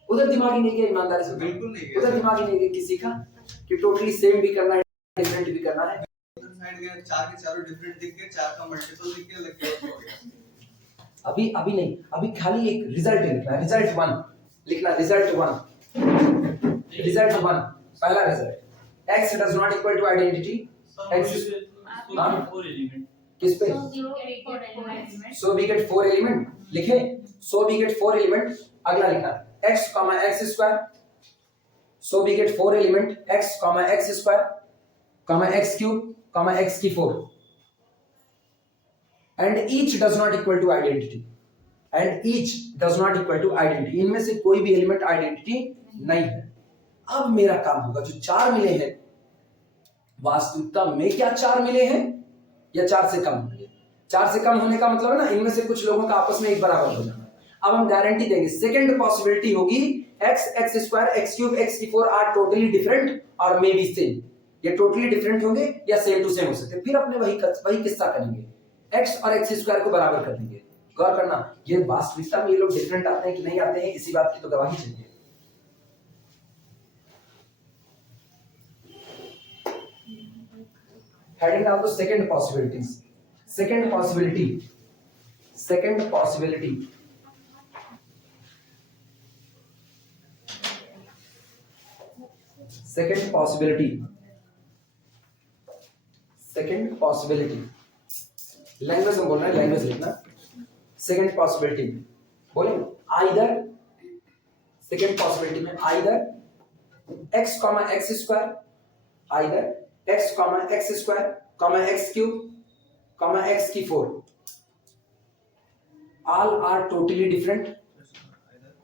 उधर दिमाग ही नहीं गया, ईमानदारी से बिल्कुल नहीं गया। उधर दिमाग ही नहीं गया किसी का कि टोटली सेम भी करना है, डिफरेंट भी करना है। उधर साइड गया, चार के चारों डिफरेंट दिख गए, चार का मल्टीपल दिख गया, लग गया हो गया। अभी नहीं, अभी खाली एक रिजल्ट लिखना है, रिजल्ट 1 लिखना, रिजल्ट 1 पहला result, x does not equal to identity x four element किस पे? so we get 4 एलिमेंट लिखे, so we get 4 एलिमेंट। अगला लिखना x, x square, so we get 4 element x, x square, x cube, x की 4 and each does not equal to identity, and each does not equal to identity, इनमें से कोई भी एलिमेंट आइडेंटिटी नहीं है। अब मेरा काम होगा, जो चार मिले हैं वास्तविकता में क्या चार मिले हैं या चार से कम मिले? चार से कम होने का मतलब है ना इनमें से कुछ लोगों का आपस में एक बराबर हो जाना। अब हम गारंटी देंगे, सेकंड पॉसिबिलिटी होगी x square, x cube, x की 4 आर टोटली डिफरेंट और मे बी सेम। ये टोटली डिफरेंट होंगे या सेम टू सेम हो सकते हैं। फिर अपने वही किस्सा करेंगे, x और x स्क्वायर को बराबर कर देंगे। गौर करना, ये वास्तविकता में ये लोग डिफरेंट आते हैं कि नहीं आते हैं, इसी बात की तो गवाही चाहिए। heading down to second possibilities, second possibility, second possibility, second possibility, second possibility, language में बोलना है, लैंग्वेज लिखना। सेकंड पॉसिबिलिटी बोलेंगे आइदर, सेकंड पॉसिबिलिटी में either x, x square, either x, x square, x cube, x की 4 all are totally different,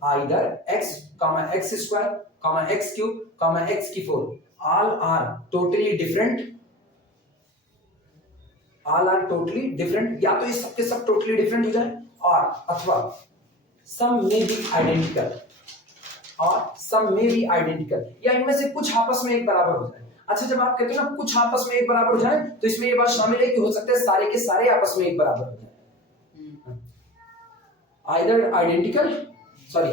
either x, x square, x cube, x की 4 all are totally different, all are totally different, या तो ये सबके सब totally different हो जाए और अथवा some may be identical और some may be identical, या इनमें से कुछ आपस में एक बराबर हो जाए। अच्छा, जब आप कहते हो ना कुछ आपस में एक बराबर हो जाए, तो इसमें ये बात शामिल है कि हो सकता है सारे के सारे आपस में एक बराबर हो जाए। Either identical, sorry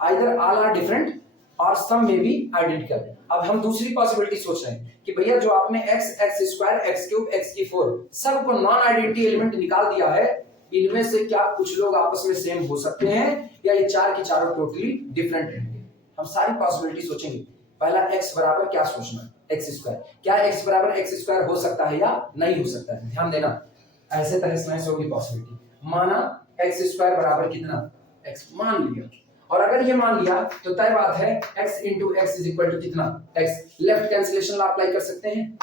either all are different और सम में भी आइडेंटिकल। अब हम दूसरी पॉसिबिलिटी सोच रहे हैं कि भैया जो आपने x, x square, x cube, x की 4 सबको नॉन आइडेंटिटी एलिमेंट निकाल दिया है, इनमें से क्या कुछ लोग आपस में सेम हो सकते हैं या ये चार की चारों टोटली डिफरेंट रहेंगे। हम सारी पॉसिबिलिटी सोचेंगे। पहला x बराबर क्या सोचना, x स्क्वायर, क्या x बराबर x स्क्वायर हो सकता है या नहीं हो सकता है। ध्यान देना, ऐसे तरह से होगी पॉसिबिलिटी। माना x स्क्वायर बराबर कितना, x मान लिया, और अगर ये मान लिया तो तय बात है x into x is equal to कितना x। Left cancellation law apply कर सकते हैं,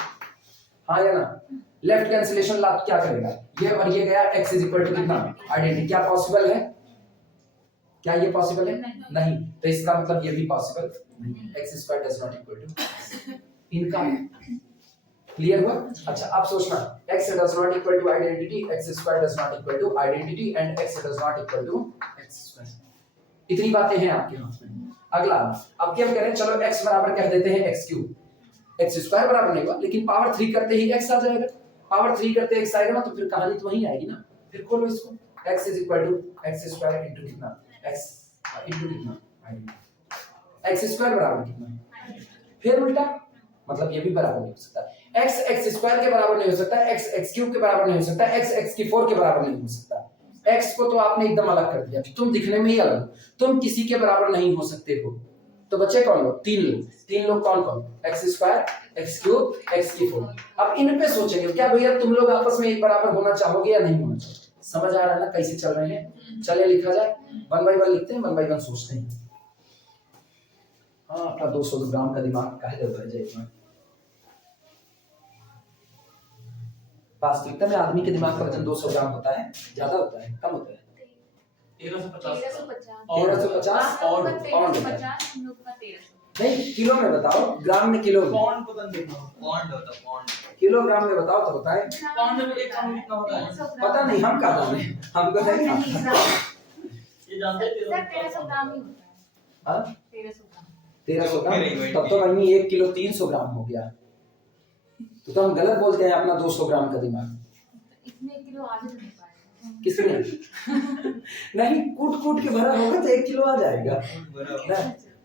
हाँ या ना। लेफ्ट कैंसिलेशन लॉ क्या करेगा, ये और ये गया, x इज इक्वल टू कितना आइडेंटिटी। क्या पॉसिबल है, क्या ये पॉसिबल है? नहीं। तो इसका मतलब ये भी पॉसिबल नहीं, x square does not equal to इनका। क्लियर हुआ? अच्छा अब सोचना, x does not equal to identity, x square does not equal to identity and x does not equal to x square. इतनी बातें हैं आपके हाथ में। अगला अब क्या करें, चलो x बराबर कह देते हैं x क्यूब। x स्क्वायर बराबर नहीं हुआ, लेकिन पावर 3 करते ही x आ जाएगा। पावर 3 करते x आएगा ना, तो फिर कहानी तो वही आएगी ना। फिर खोलो इसको, x is equal to x square into कितना x इनटू कितना x स्क्वायर बराबर कितना, फिर उल्टा, मतलब ये भी बराबर नहीं हो सकता। x x स्क्वायर के बराबर नहीं हो सकता, x x क्यूब के बराबर नहीं हो सकता, x x की 4 के बराबर नहीं हो सकता। x को तो आपने एकदम अलग कर दिया, तुम दिखने में ही अलग हो, तुम किसी के बराबर नहीं हो सकते हो। तो बच्चे कौन लोग, तीन लोग कौन कौन, x square, x cube, x की 4। अब इन पे सोचेंगे क्या भैया तुम लोग आपस में एक बराबर होना चाहोगे या नहीं होना चाहोगे। समझ आ रहा है ना कैसे चल रहे हैं। चले लिखा जाए, 1 बाय 1 लिखते हैं, 1 बाय 1 सोचते हैं। हाँ अपना 200 ग्राम का दिमाग काहे दे भर जाए। वास्तविकता में आदमी के दिमाग का वजन 200 ग्राम होता है, ज्यादा होता है, कम होता है 1350 और पाउंड होता है। नहीं किलो में बताओ, ग्राम में, किलो में, पौंड पता नहीं पॉन्ड होता पॉन्ड। किलोग्राम में बताओ तो बताएं। पौंड में एक पाउंड कितना होता है पता नहीं, हम कहा जाने, हमको नहीं आता। ये जानते हैं 1300 ग्राम ही होता है। हाँ 1300 ग्राम। 1300 ग्राम, तब तो वही 1 किलो 300 ग्राम हो गया। तो हम गलत बोलते हैं अपना 200 ग्राम का दिमाग। इतने किलो आगे तो नहीं पाएगा किसने नहीं, कूट कूट के भरा होगा तो 1 किलो आ जाएगा ना।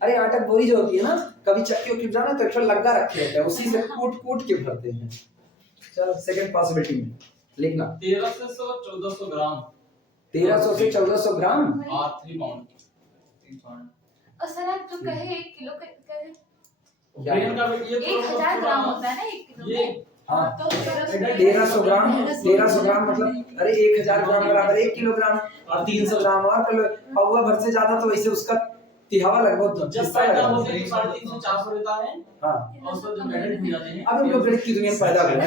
अरे आटा बोरी जो होती है ना, कभी चक्की उक्की जाना तो एक्स्ट्रा लग्गा रखे होते हैं, उसी से कूट कूट के भरते हैं। चलो सेकंड पॉसिबिलिटी में लिखना, 1300 से 1400 ग्राम, 1300 से 1400 ग्राम और 3 पाउंड। और सर आप जो कहे 1 किलो कहे ब्रेन का वेट ये 1000 ग्राम होता है ना 1 किलो ये में। हाँ तो 1300 ग्राम, 1300 ग्राम मतलब अरे 1000 ग्राम बराबर 1 किलोग्राम, और 300 ग्राम और कर लो, पौवा भर से ज्यादा तो वैसे उसका तिहावा लगभग जब हिस्सा पैदा लगभग। होते हैं 350 400 रहता है, हाँ और उसको जब एडिट हो जाते हैं अब हम लोग गणित की दुनिया में पैदा हुए हैं,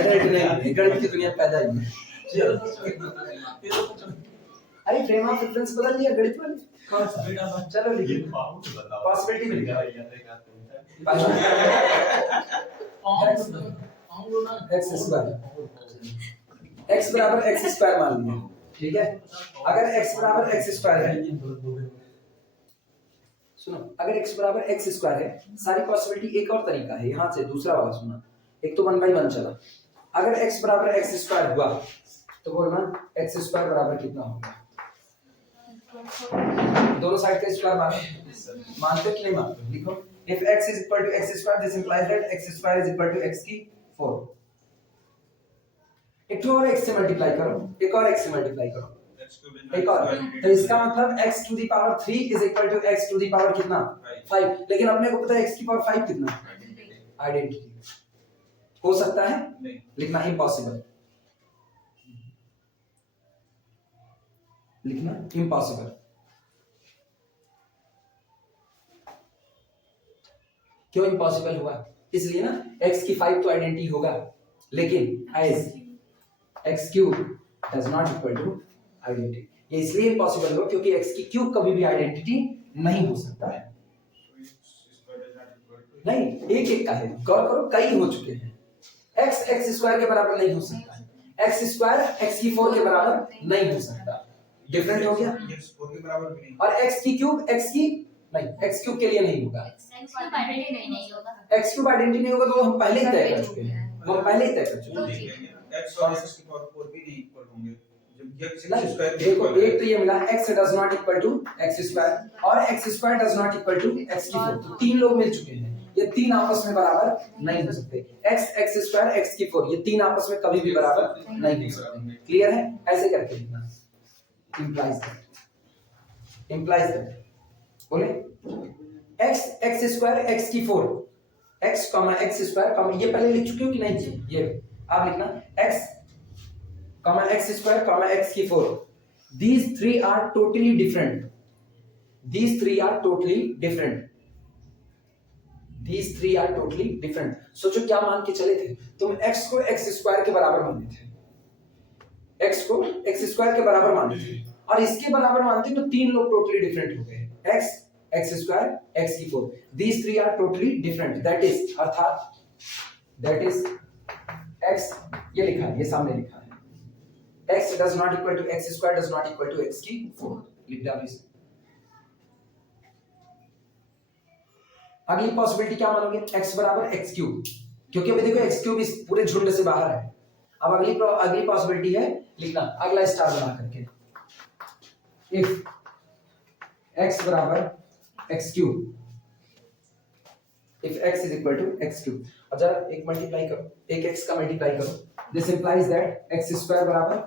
गणित की दुनिया में पैदा हुए हैं। 1300 अरे फ्रेम ऑफ रेफरेंस बदल लिया गणित वाले, कौन सा? बेटा चलो लिखिए पॉसिबिलिटी में लिखा x स्क्वायर, x बराबर x स्क्वायर मान लिया, ठीक है। अगर x बराबर x स्क्वायर है, सुनो, अगर x बराबर x स्क्वायर है, सारी पॉसिबिलिटी एक और तरीका है, यहाँ से दूसरा वाला सुना। एक तो 1 बाय 1 चला, अगर x बराबर x स्क्वायर हुआ तो बोलना x स्क्वायर बराबर कितना होगा। दोनों साइड का स्क्वायर मानते कि नहीं मानते, लिखो if x is equal to x square this implies that x square is equal to x की 4। एक और x से मल्टीप्लाई करो, एक और x से मल्टीप्लाई करो, एक और, तो इसका मतलब x to the power 3 is equal to x to the power कितना 5। लेकिन अपने को पता है x की पावर 5 कितना, आइडेंटिटी हो सकता है, लिखना इम्पॉसिबल, लिखना इम्पॉसिबल। क्यों इम्पॉसिबल हुआ, इसलिए ना x की 5 तो आइडेंटिटी होगा, लेकिन as x cube does not equal to identity. ये इसलिए इम्पॉसिबल हुआ क्योंकि x की क्यूब कभी भी आइडेंटिटी नहीं हो सकता है। नहीं, एक एक का है, गौर करो कई हो चुके हैं। x x स्क्वायर के बराबर नहीं हो सकता है, x स्क्वायर x की 4 के बराबर नहीं हो सकता, डिफरेंट हो गया। और x की क्यूब x की नहीं, x क्यूब के लिए नहीं होगा, x क्यूब आइडेंटिटी नहीं होगा, x क्यूब आइडेंटिटी नहीं होगा तो हम पहले ही तय कर चुके हैं, हम पहले ही तय कर चुके हैं। x और x की पावर 4 भी नहीं इक्वल होंगे, जब x नहीं, स्क्वायर देखो एक तो ये मिला x does not equal to x square और x square does not equal to x की 4, तो तीन लोग मिल चुके हैं, ये तीन आपस में बराबर नहीं हो सकते। x x स्क्वायर x की 4 ये तीन आपस में कभी भी बराबर नहीं हो सकते। क्लियर है, ऐसे करके लिखना, implies that बोले x x स्क्वायर x की 4 x x स्क्वायर, ये पहले लिख चुके हो कि नहीं जी, ये आप लिखना x x स्क्वायर x की 4, these three are totally different, these three are totally different. These three are totally different. सोचो क्या मान के चले थे तुम x को x स्क्वायर के बराबर मानते थे, x को x स्क्वायर के बराबर मानते थे और इसके बराबर मानते तो तीन लोग टोटली डिफरेंट हो गए, x x स्क्वायर x की 4. These three are totally different. That is अर्थात that is x ये लिखा है, ये सामने लिखा है, x does not equal to x square does not equal to x की 4. लिख डालो इसे. अगली पॉसिबिलिटी क्या मानोगे, x बराबर x क्यूब, क्योंकि अभी देखो x क्यूब इस पूरे झुंड से बाहर है. अब अगली पॉसिबिलिटी है लिखना अगला स्टार बना करके, इफ x बराबर x cube, if x is equal to x cube. अब जरा एक मल्टीप्लाई करो, एक x का मल्टीप्लाई करो, this implies that x square बराबर,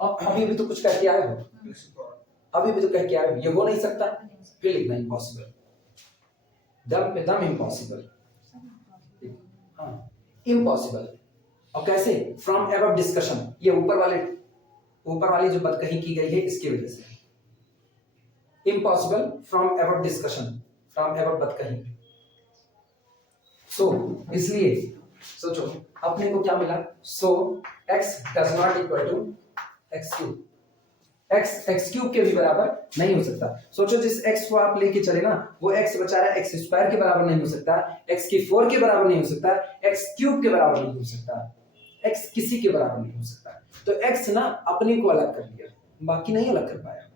अभी भी तो कुछ करके आए हो, अभी भी तो करके आए हो, ये हो नहीं सकता, फिर लिखना इम्पॉसिबल, दम पे दम इम्पॉसिबल. हाँ इम्पॉसिबल. और कैसे, फ्रॉम एबव डिस्कशन, ये ऊपर वाली जो बात कही की गई है इसकी वजह से impossible, from above discussion, from above बात कही. सो इसलिए सोचो अपने को क्या मिला, so x does not equal to x cube, x cube के भी बराबर नहीं हो सकता. सोचो जिस x को आप लेके चले ना वो x बेचारा x स्क्वायर के बराबर नहीं हो सकता, x की 4 के बराबर नहीं हो सकता, x क्यूब के बराबर नहीं हो सकता, x किसी के बराबर नहीं हो सकता. तो x ना अपने को अलग कर लिया, बाकी नहीं अलग कर पाया,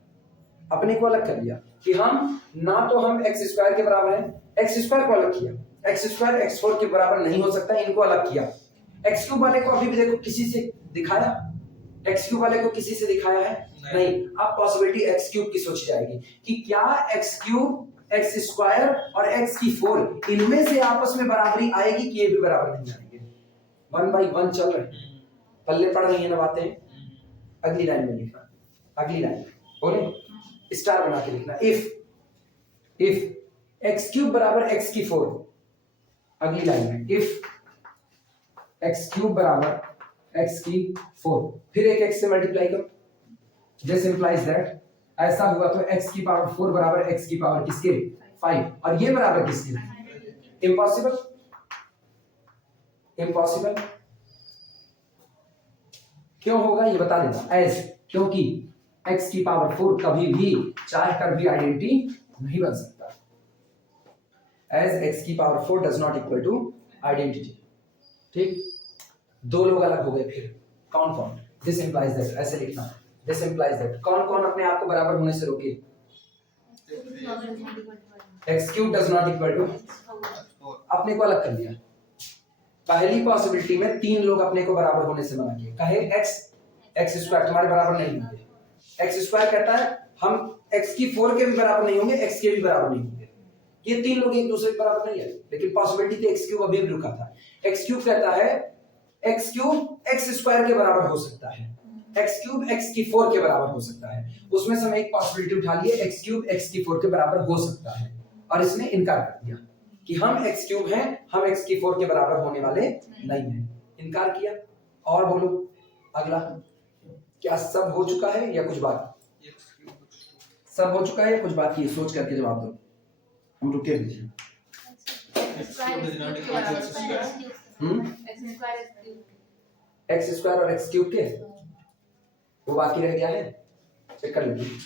अपने को अलग कर लिया कि हम ना तो हम x स्क्वायर के बराबर है, x स्क्वायर को अलग किया, x स्क्वायर x4 के बराबर नहीं हो सकता, इनको अलग किया. x क्यूब वाले को अभी भी देखो किसी से दिखाया, x क्यूब वाले को किसी से दिखाया है नहीं. अब पॉसिबिलिटी x क्यूब की सोची जाएगी कि क्या x क्यूब x स्क्वायर और x की 4 इनमें से आपस में बराबरी आएगी कि ये भी बराबर नहीं आएंगे. 1 by 1 चल रहे हैं, पल्ले पड़ रही है ना बातें. अगली लाइन में लिखना, अगली लाइन बोले स्टार बना के लिखना, इफ x क्यूब बराबर x की 4, अगली लाइन में इफ x क्यूब बराबर x की 4, फिर एक x से मल्टीप्लाई करो, दिस इंप्लाइज दैट ऐसा हुआ तो x की पावर 4 बराबर x की पावर किसके 5, और ये बराबर किसके, इम्पॉसिबल. इम्पॉसिबल क्यों होगा ये बता देना, एज क्योंकि x की पावर 4 कभी भी चाह कर भी आइडेंटिटी नहीं बन सकता, एज x की power 4 does not equal to identity. ठीक, दो लोग अलग हो गए, फिर कौन कौन, दिस इंप्लाइज दैट, ऐसे लिखना, दिस इंप्लाइज दैट कौन कौन अपने आप को बराबर होने से रोके, x cube does not equal to, अपने को अलग कर लिया. पहली पॉसिबिलिटी में तीन लोग अपने को बराबर होने से मना किए, कहे x स्क्वायर तुम्हारे बराबर नहीं होंगे, x स्क्वायर कहता है हम x की 4 के भी बराबर नहीं होंगे, x के भी बराबर नहीं होंगे, ये तीन लोग एक दूसरे के बराबर नहीं है. लेकिन पॉसिबिलिटी थी x क्यूब अभी भी रुका था, x क्यूब कहता है x क्यूब x स्क्वायर के बराबर हो सकता है, x क्यूब x की 4 के बराबर हो सकता है, उसमें से हम एक पॉसिबिलिटी उठा लिए x क्यूब x की 4 के बराबर हो सकता है, और इसने इनकार कर दिया कि हम x क्यूब हैं, हम x की 4 के बराबर होने वाले नहीं हैं, इनकार किया. और बोलो अगला, क्या सब हो चुका है या कुछ बाकी, सब हो चुका है या कुछ बाकी है, सोच करके जवाब दो, हम रुके रहिए. x स्क्वायर और x क्यूब के वो बाकी रह गया है, चेक कर लीजिए.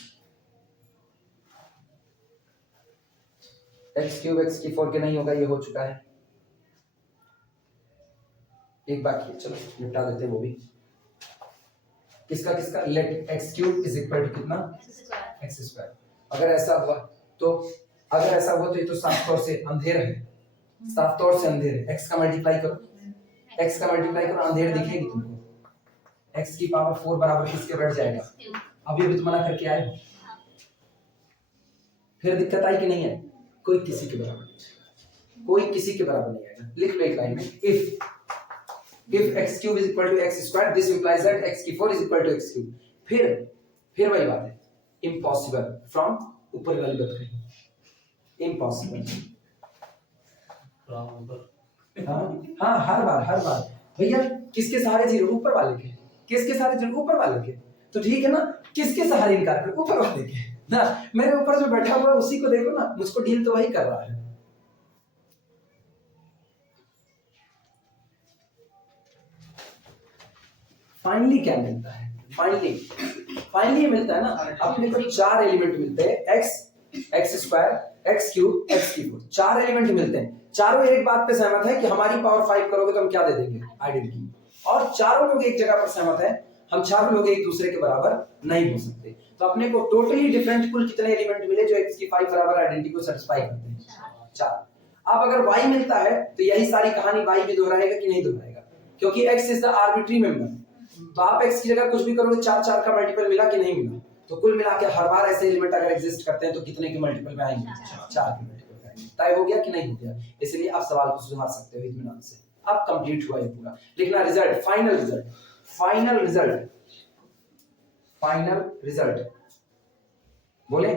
x क्यूब x की 4 के नहीं होगा, ये हो चुका है, एक बाकी है, चलो निपटा देते हैं वो भी. किसका किसका, let x cube is equal to कितना, x स्क्वायर. अगर ऐसा हुआ तो ये तो साफ तौर से अंधेर है, साफ तौर से अंधेर है. x का मल्टीप्लाई करो, x का मल्टीप्लाई करो, अंधेर दिखेगी तुमको. x की पावर 4 बराबर किसके बैठ जाएगा, अभी तो मना करके आए, फिर दिक्कत आई कि नहीं है, कोई किसी के बराबर, कोई किसी के बराबर नहीं आएगा. लिख लो एक लाइन में, if x cube is equal to x square, this implies that x की 4 is equal to x cube. फिर वही बात है, इम्पॉसिबल, फ्रॉम ऊपर वाली बात कही, इम्पॉसिबल. हाँ हर बार भैया किसके सहारे जीरो, ऊपर वाले के. किसके सहारे जीरो, ऊपर वाले के. तो ठीक है ना, किसके सहारे इनकार करो, ऊपर वाले के. ना, मेरे ऊपर जो बैठा हुआ है उसी को देखो ना, मुझको डील तो वही कर रहा है। फाइनली क्या मिलता है? फाइनली मिलता है ना, अपने को 4 एलिमेंट मिलते हैं, x square, x cube, x की 4, 4 एलिमेंट मिलते हैं। चारों एक बात पे सहमत है कि हमारी पावर 5 करोगे तो हम क्या दे देंगे? आइडेंटिटी। और चारों लोग एक जगह पर सहमत है, हम चारों लोग एक दूसरे के बराबर नहीं हो सकते। तो अपने को टोटली डिफरेंट कुल कितने एलिमेंट मिले जो एक्स की 5 बराबर आइडेंटिटी को सेटिस्फाई करते हैं? 4। अब अगर y मिलता है तो यही सारी कहानी y भी दोहराएगा कि नहीं दोहराएगा? क्योंकि x is the arbitrary member. तो आप x की जगह कुछ भी करोगे, 4 4 का मल्टीपल मिला कि नहीं मिला? तो कुल मिला के हर बार ऐसे एलिमेंट अगर एग्जिस्ट करते हैं तो कितने के मल्टीपल में आएंगे? 4 के मल्टीपल में आएंगे। तय हो गया कि नहीं हो गया? इसलिए आप सवाल को सुधार सकते हो इत्मीनान से। अब कंप्लीट हुआ ये पूरा। लिखना रिजल्ट, फाइनल रिजल्ट बोले,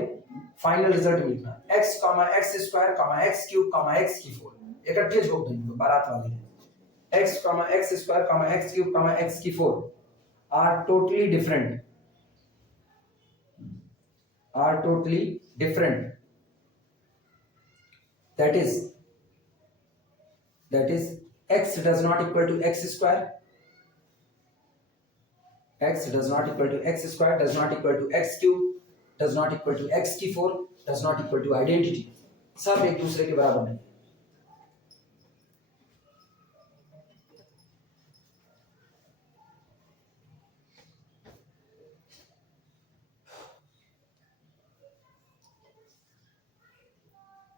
फाइनल रिजल्ट लिखना x, x square, x cube, x की 4 इकट्ठे जोड़ देंगे, बारात वाले हैं। x, x square, x cube, x की 4 are totally different, that is x does not equal to x square, x does not equal to x square, does not equal to x cube, does not equal to x की 4, does not equal to identity। सब एक दूसरे के बराबर नहीं।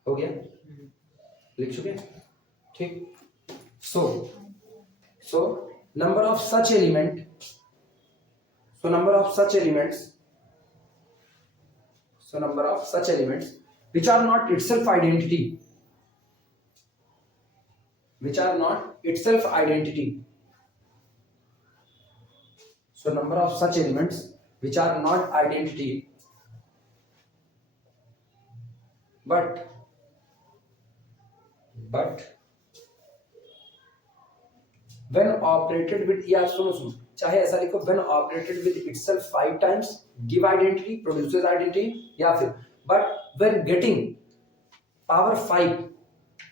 हो गया? लिख चुके? ठीक। So number of such elements which are not itself identity, so number of such elements which are not identity but when operated with, या सुनो चाहे ऐसा लिखो, when operated with itself 5 times give identity, produces identity, या फिर but when getting power 5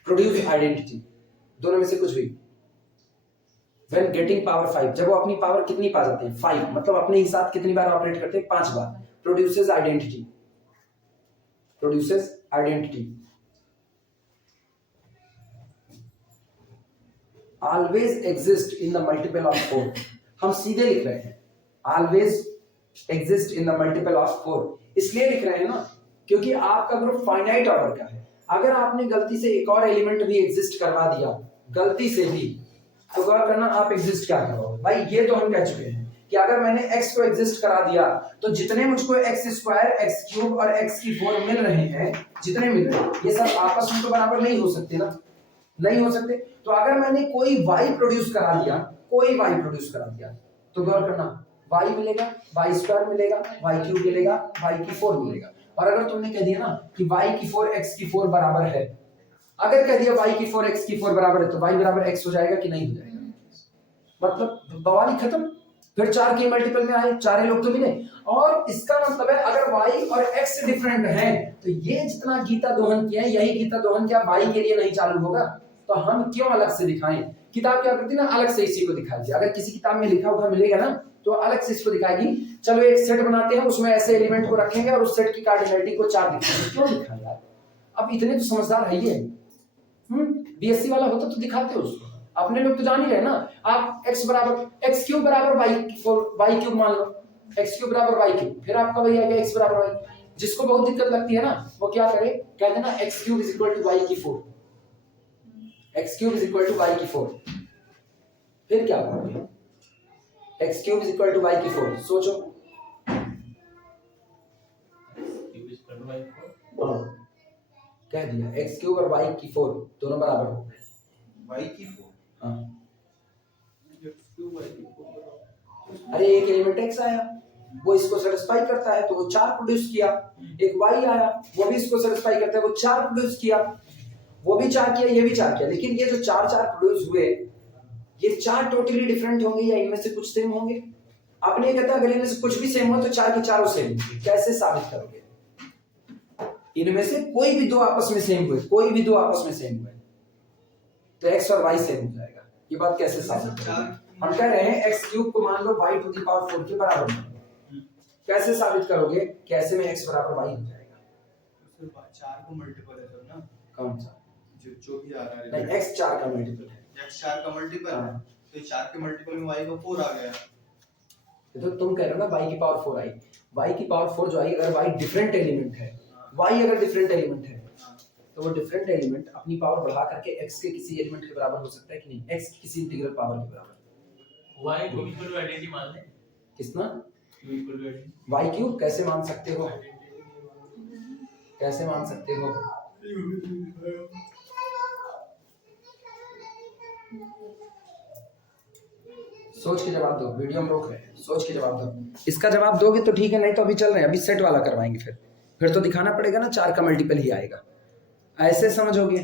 produce identity, दोनों में से कुछ भी। when getting power 5, जब वो अपनी पावर कितनी पा जाते हैं? 5, मतलब अपने ही साथ कितनी बार ऑपरेट करते हैं? 5 बार। produces identity always exist in the multiple of 4। हम सीधे लिख रहे हैं always exist in the multiple of 4, इसलिए लिख रहे हैं ना क्योंकि आपका ग्रुप फाइनाइट ऑर्डर का है। अगर आपने गलती से एक और एलिमेंट भी एग्जिस्ट करवा दिया, गलती से भी, तो गौर करना आप एग्जिस्ट क्या करवाओगे भाई। ये तो हम कह चुके हैं कि अगर मैंने x को एग्जिस्ट करा दिया तो जितने मुझको x स्क्वायर, x क्यूब और x की 4 मिल रहे हैं, जितने मिल रहे हैं, ये सब आपस में तो बराबर नहीं हो सकते ना, नहीं हो सकते। तो अगर मैंने कोई y प्रोड्यूस करा दिया, तो गौर करना y मिलेगा, y स्क्वायर मिलेगा, y क्यूब मिलेगा, y की 4 मिलेगा। और अगर तुमने कह दिया ना कि y की 4 x की 4 बराबर है, अगर कह दिया y की 4 x की 4 बराबर है, तो y बराबर x हो जाएगा कि नहीं हो जाएगा? मतलब बवाल खत्म। फिर 4 के मल्टीपल में आए, 4 लोग तो मिले। और इसका मतलब है अगर y और x डिफरेंट हैं, तो ये जितना गीता दोहन किया है, यही गीता दोहन क्या y के लिए नहीं चालू होगा? तो हम क्यों अलग से दिखाएं? किताब क्या करती है ना, अलग से इसी को दिखाएगी। अगर किसी किताब में लिखा हुआ मिलेगा ना, तो अलग से इसको दिखाएगी। चलो एक सेट बनाते हैं, उसमें ऐसे एलिमेंट को रखेंगे और उस सेट की कार्डिनलिटी को 4 दिखाएंगे। क्यों दिखाएं यार? अब इतने तो समझदार है ये। बीएससी वाला होता तो दिखाते हो उसको। अपने लोग तो जान ही रहे ना। आप x बराबर x क्यूब बराबर y क्यूब मान लो, x क्यूब बराबर y क्यूब, फिर आपका वही आएगा x बराबर y। जिसको बहुत दिक्कत लगती है ना, वो क्या करे, कह देना x cube is equal to y की 4, x cube is equal to y की 4। फिर क्या करोगे? x cube is equal to y की 4, सोचो। कह दिया x क्यूब और y की 4 दोनों बराबर हो गए। y की 4, हाँ, अरे एक एलिमेंट x आया, वो इसको सेटिस्फाई करता है तो वो 4 प्रोड्यूस किया। एक y आया, वो भी इसको सेटिस्फाई करता है, वो 4 प्रोड्यूस किया। वो भी 4 किया, ये भी 4 किया। लेकिन ये जो 4 प्रोड्यूस हुए, ये 4 टोटली डिफरेंट होंगे या इनमें से कुछ सेम होंगे? आपने कहता है अगर इनमें से कुछ भी सेम हो तो 4 के चारों सेम। कैसे साबित करोगे? इनमें से कोई भी दो आपस में सेम हुए, कोई भी दो आपस में सेम हुए तो x और y सेम हो जाएगा। ये बात कैसे साबित करेंगे? हम कह रहे हैं x क्यूब को मान लो y टू द पावर 4 के बराबर मान लो। कैसे साबित करोगे? कैसे में x बराबर y हो जाएगा? सिर्फ 4 को मल्टीपल है सर ना, कौन सा? जो भी आ रहा है नहीं, x 4 का मल्टीपल है। x 4 का मल्टीपल है, हाँ। तो 4 के मल्टीपल में y का 4 आ गया। तो तुम कह रहे हो ना y की पावर 4 आई, y की पावर 4 जो आई, अगर y डिफरेंट एलिमेंट है, y अगर डिफरेंट एलिमेंट है तो वो डिफरेंट एलिमेंट अपनी पावर बढ़ा करके x के किसी एलिमेंट के बराबर हो सकता है कि नहीं? x की किसी इंटीग्रल पावर के बराबर। y को इक्वल टू आइडेंटिटी मान ले। कितना? Equal to identity. y cube कैसे मान सकते हो? कैसे मान सकते हो? सोच के जवाब दो, वीडियो में रोक रहे हैं, सोच के जवाब दो। इसका जवाब दोगे तो ठीक है, नहीं तो अभी चल रहे हैं, अभी सेट वाला करवाएंगे। फिर तो दिखाना पड़ेगा ना 4 का मल्टीपल ही आएगा। ऐसे समझोगे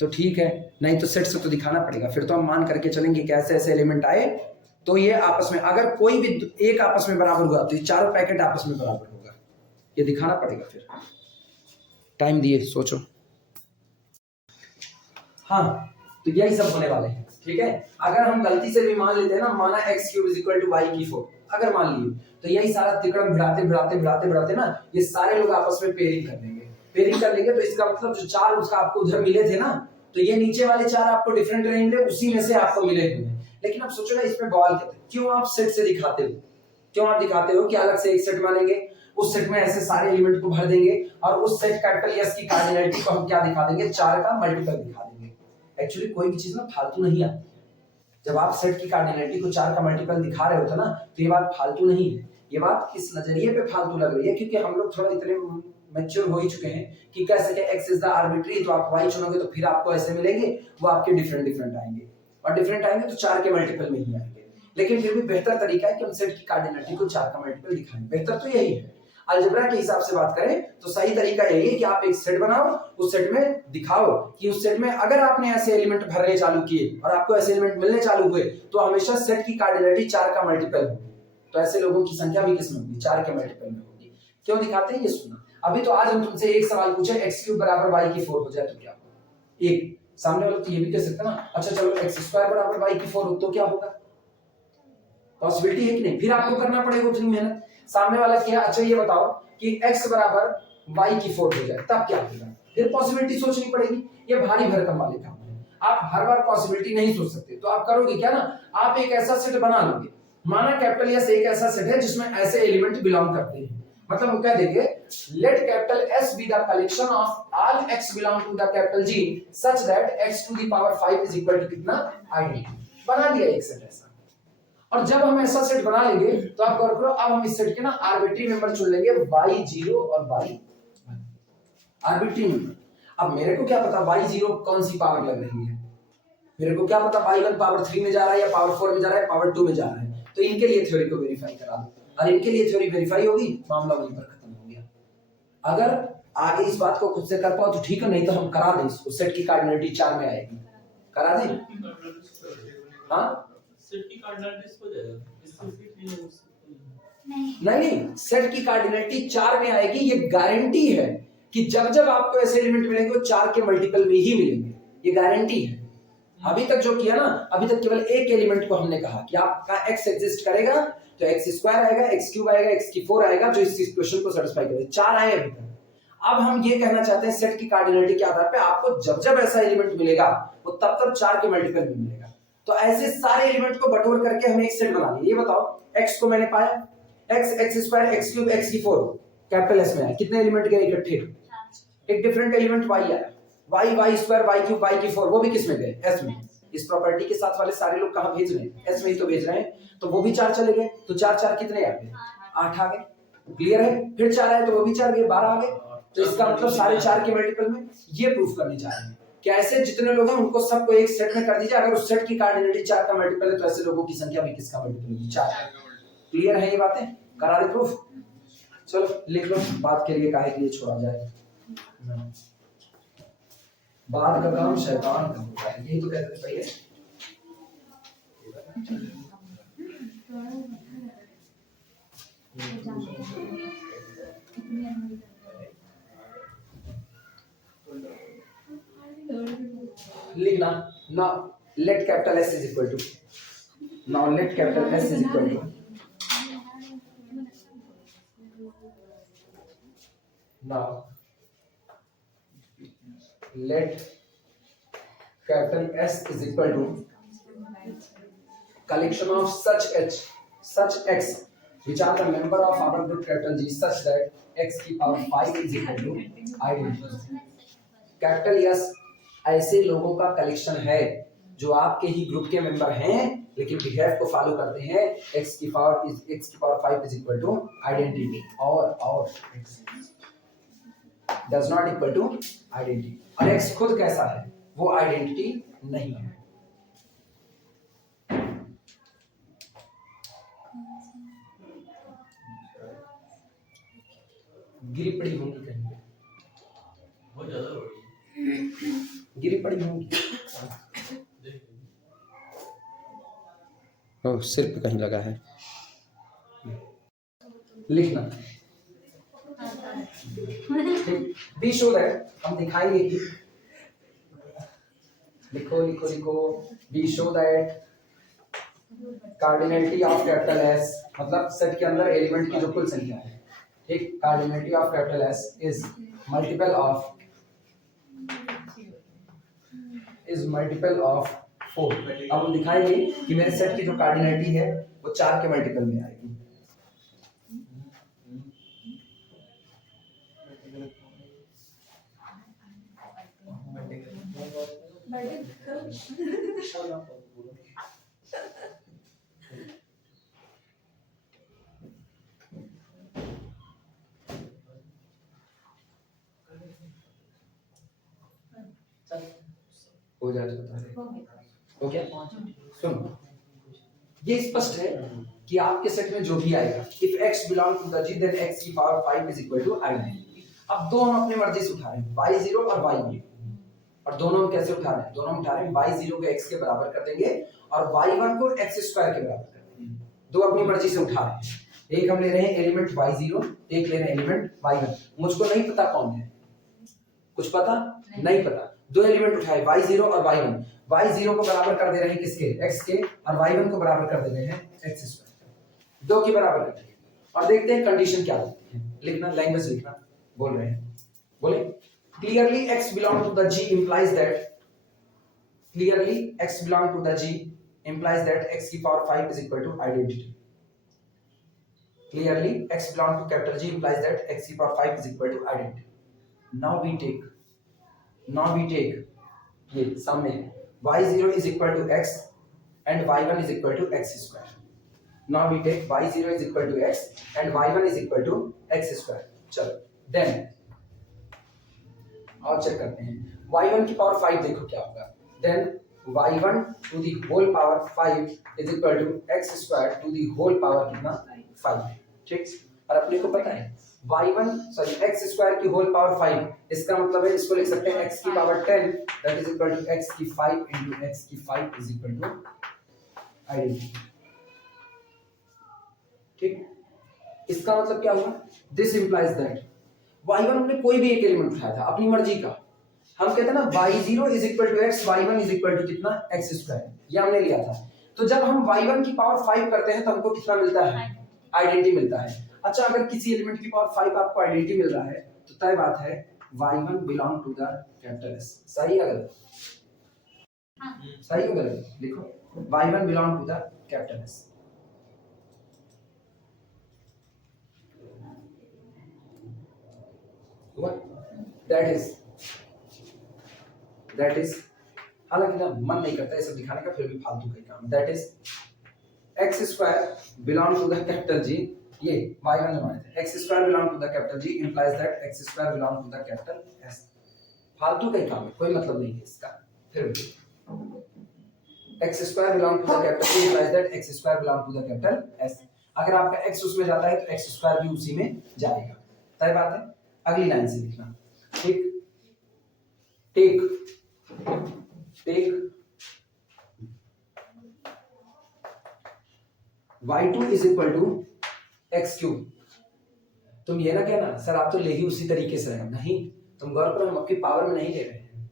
तो ठीक है, नहीं तो सेट से तो दिखाना पड़ेगा। फिर तो हम मान करके चलेंगे कि ऐसे ऐसे एलिमेंट आए तो ये आपस में अगर कोई भी एक आपस में बराबर हुआ तो ये चारों पैकेट आपस में बराबर होगा, ये दिखाना पड़ेगा। फिर टाइम दिए, सोचो। हाँ, तो यही सब होने वाले हैं, ठीक है। अगर हम गलती से भी मान लेते हैं ना, माना x cube is equal to y की 4, अगर मान लिए तो यही सारा तिकड़म भिड़ाते ना ये सारे लोग आपस में पेयरिंग कर लेंगे। पेयरिंग कर लेंगे तो इसका मतलब जो 4 उसका आपको उधर मिले थे ना, तो ये नीचे वाले 4 आपको डिफरेंट रहेंगे, उसी में से आपको मिले हुए हैं। लेकिन अब सोचो ना, इस पे गौर करते, क्यों आप सेट से दिखाते हो? क्यों आप दिखाते हो कि अलग से एक सेट मानेंगे, उस सेट में ऐसे सारे एलिमेंट को भर देंगे और उस सेट कैपिटल S की कार्डिनलिटी को हम क्या दिखा देंगे? 4 का मल्टीपल दिखा देंगे। एक्चुअली कोई भी चीज ना फालतू नहीं आती। जब आप सेट की कार्डिनलिटी को 4 का मल्टीपल दिखा रहे होते ना, तो ये बात फालतू नहीं है। ये बात इस नजरिए पे फालतू लग रही है क्योंकि हम लोग थोड़ा इतने मैच्योर हो ही चुके हैं कि कह सके x इज द आर्बिट्री, तो आप y चुनोगे तो फिर आपको ऐसे मिलेंगे, वो आपके डिफरेंट आएंगे और डिफरेंट आएंगे तो 4 के मल्टीपल में ही आएंगे। लेकिन फिर भी बेहतर तरीका है कि हम सेट की कार्डिनलिटी को 4 का मल्टीपल दिखाएं। बेहतर तो यही है। अलजेब्रा के हिसाब से बात करें तो सही तरीका यही है कि आप एक सेट बनाओ, उस सेट में दिखाओ कि उस सेट में अगर आपने ऐसे एलिमेंट भरने चालू किए और आपको ऐसे एलिमेंट मिलने चालू हुए तो हमेशा सेट की कार्डिनलिटी 4 का मल्टीपल होगी। तो ऐसे लोगों की संख्या भी किसमें होगी? 4 के मल्टीपल में होगी। क्यों दिखाते हैं ये सुनना। अभी तो आज हम तुमसे एक सवाल पूछे, x क्यूब बराबर y की 4 हो जाए तो क्या होगा? एक सामने वाला तो ये भी कह सकता ना, अच्छा चलो x स्क्वायर बराबर y की 4 हो तो क्या होगा? पॉसिबिलिटी है कि नहीं? फिर आपको करना पड़ेगा उतनी मेहनत। सामने वाला क्या, अच्छा ये बताओ कि x बराबर y की 4 हो जाए तब क्या होगा? फिर पॉसिबिलिटी सोचनी पड़ेगी। ये भारी भरकम वाले काम है, आप हर बार पॉसिबिलिटी नहीं सोच सकते। तो आप करोगे क्या ना, आप एक ऐसा सेट बना लोगे, माना कैपिटल S एक ऐसा सेट है जिसमें ऐसे एलिमेंट बिलोंग करते हैं। मतलब हम कह देंगे let capital S be the collection of all x belong to the capital G such that x to the power 5 is equal to कितना? आइडेंटिटी। बना दिया एक सेट ऐसा। और जब हम ऐसा सेट बना लेंगे तो आप गौर करो, अब हम इस सेट के ना आर्बिट्री मेंबर चुन लेंगे y0 और y1 आर्बिट्री मेंबर। अब मेरे को क्या पता y0 कौन सी पावर लग रही है, मेरे को क्या पता y1 पावर 3 में जा रहा है या पावर 4 में जा रहा है, पावर 2 में जा रहा है। तो इनके लिए थ्योरी को वेरीफाई करा दो और इनके लिए थ्योरी वेरीफाई होगी, मामला वहीं पर खत्म हो गया। अगर आगे इस बात को खुद से कर पाओ तो ठीक है, नहीं तो हम करा दें इसको, सेट की कार्डिनलिटी 4 में आएगी, करा दें। हाँ सेट की कार्डिनलिटी हो जाएगा, इससे फिट नहीं हो सकता। नहीं, सेट की कार्डिनलिटी 4 में आएगी, ये गारंटी है कि जब जब आपको ऐसे एलिमेंट मिलेंगे वो 4 के मल्टीपल में ही मिलेंगे, ये गारंटी है। अभी तक जो किया ना, अभी तक केवल एक एलिमेंट को हमने कहा कि आपका x एग्जिस्ट करेगा तो x स्क्वायर आएगा, x क्यूब आएगा, x की 4 आएगा जो इस इक्वेशन को सेटिस्फाई करेगा। 4 आए अभी तक। अब हम ये कहना चाहते हैं सेट की कार्डिनलिटी के आधार पे आपको जब जब ऐसा एलिमेंट मिलेगा वो तब तब 4 के मल्टीपल में मिलेगा। तो ऐसे सारे एलिमेंट को बटोर करके हमने एक सेट बना लिया। ये बताओ x को मैंने पाया, x square, x cube, x की 4 कैपिटल S में आया, कितने एलिमेंट गए इकट्ठे? एक डिफरेंट एलिमेंट y आया, y square, y cube, y की 4, वो भी किस में गए? S में। इस प्रॉपर्टी के साथ वाले सारे लोग कहां भेज रहे हैं? S में ही तो भेज रहे हैं, तो वो भी 4 चले गए, तो 4 कितने आ गए? 8 आ गए। क्लियर है? फिर 4 आए तो वो भी 4 गए, 12 आ गए। तो इसका मतलब सारे 4 के मल्टीपल में। ये प्रूफ करने जा रहे हैं कि ऐसे जितने लोग हैं उनको सबको एक सेट में कर दीजिए, अगर उस सेट की कार्डिनलिटी 4 का मल्टीपल है तो ऐसे लोगों की संख्या भी किसका मल्टीपल होगी? 4। क्लियर है ये बातें? करा दे प्रूफ। चलो लिख लो, बात के लिए काहे के लिए छोड़ा जाए, बाद का काम शैतान का होता है, यही तो कहते थे पहले। now let capital S is equal to, now let capital S is equal to, now let capital S is equal to collection of such x which are the member of our group capital G such that x की power 5 is equal to identity. Capital S ऐसे लोगों का कलेक्शन है जो आपके ही ग्रुप के मेंबर हैं लेकिन बिहेव को फॉलो करते हैं x की power 5 is equal to identity और x does not equal to identity और x खुद कैसा है वो आइडेंटिटी नहीं है. गिरी पड़ी होंगी कहीं पे, बहुत ज्यादा बड़ी गिरी पड़ी होंगी, ओह सिर पे कहीं लगा है. लिखना बी शो दैट, हम दिखाएंगे कि लिखो be show that cardinality of capital S मतलब सेट के अंदर एलिमेंट की जो कुल संख्या है, ठीक, cardinality of capital S is multiple of 4. अब हम दिखाएंगे कि मेरे सेट की जो कार्डिनलिटी है वो 4 के मल्टीपल में आएगी. हो जाता है. ओके सुनो, ये स्पष्ट है कि आपके सेट में जो भी आएगा if x belong to the G then x की power 5 is equal to identity. अब दो हम अपनी मर्जी से उठा रहे हैं y0 और y1 और दोनों हम कैसे उठा रहे हैं, दोनों हम उठा रहे हैं y0 को x के बराबर कर देंगे और y1 को x स्क्वायर के बराबर कर देंगे. दो अपनी मर्जी से उठा रहे हैं, एक हम ले रहे हैं एलिमेंट y0, एक ले रहे हैं एलिमेंट y1. मुझको नहीं पता कौन है, कुछ पता नहीं पता, दो एलिमेंट उठाए y0 और y1. y0 को बराबर कर दे रहे हैं किसके, x के, और y1 को बराबर कर दे रहे हैं x स्क्वायर, दो की बराबर कर देंगे और देखते हैं कंडीशन क्या होती है. लिखना, लैंग्वेज लिखना, बोल रहे हैं, बोले clearly x belong to the G implies that x की power 5 is equal to identity. Clearly x belong to capital G implies that x की power 5 is equal to identity. Now we take ये सामने y0 is equal to x and y1 is equal to x square. Now we take y0 is equal to x and y1 is equal to x square. चलो then और चेक करते हैं y1 की पावर 5 देखो क्या होगा. then y1 to the whole power 5 is equal to x square to the whole power कितना 5. ठीक, और अपने को पता है x स्क्वायर की होल पावर 5, इसका मतलब है इसको लिख सकते हैं x की power 10 that is equal to x की 5 into x की 5 इज इक्वल टू आइडेंटिटी. ठीक, इसका मतलब क्या हुआ, दिस इंप्लाइज दैट y1 हमने कोई भी एक एलिमेंट उठाया था अपनी मर्जी का, हम कहते हैं ना y0 is equal to x, y1 is equal to कितना x स्क्वायर, ये हमने लिया था. तो जब हम y1 की पावर 5 करते हैं तो हमको कितना मिलता है, आइडेंटिटी मिलता है. अच्छा, अगर किसी एलिमेंट की पावर 5 आपको आइडेंटिटी मिल रहा है तो तय बात है y1 belong to the capital S. सही है गलत, सही है गलत, लिखो y1 belong to the capital S. That is हालांकि ना मन नहीं करता ये सब दिखाने का, फिर भी फालतू का काम. That is x square belong to the capital G, ये y1 जो माने थे, x square belong to the capital G implies that x square belong to the capital S. फालतू का काम है, कोई मतलब नहीं है इसका. फिर भी x square belong to the capital G implies that x square belong to the capital S. अगर आपका x उसमें जाता है तो x स्क्वायर भी उसी में जाएगा. तय बात है. अगली लाइन से लिखना, ठीक, take y2 is equal to x cube. तुम ये ना कहना सर आप तो ले ही उसी तरीके से रहे, नहीं, तुम गौर करो हम आपकी पावर में नहीं ले रहे हैं.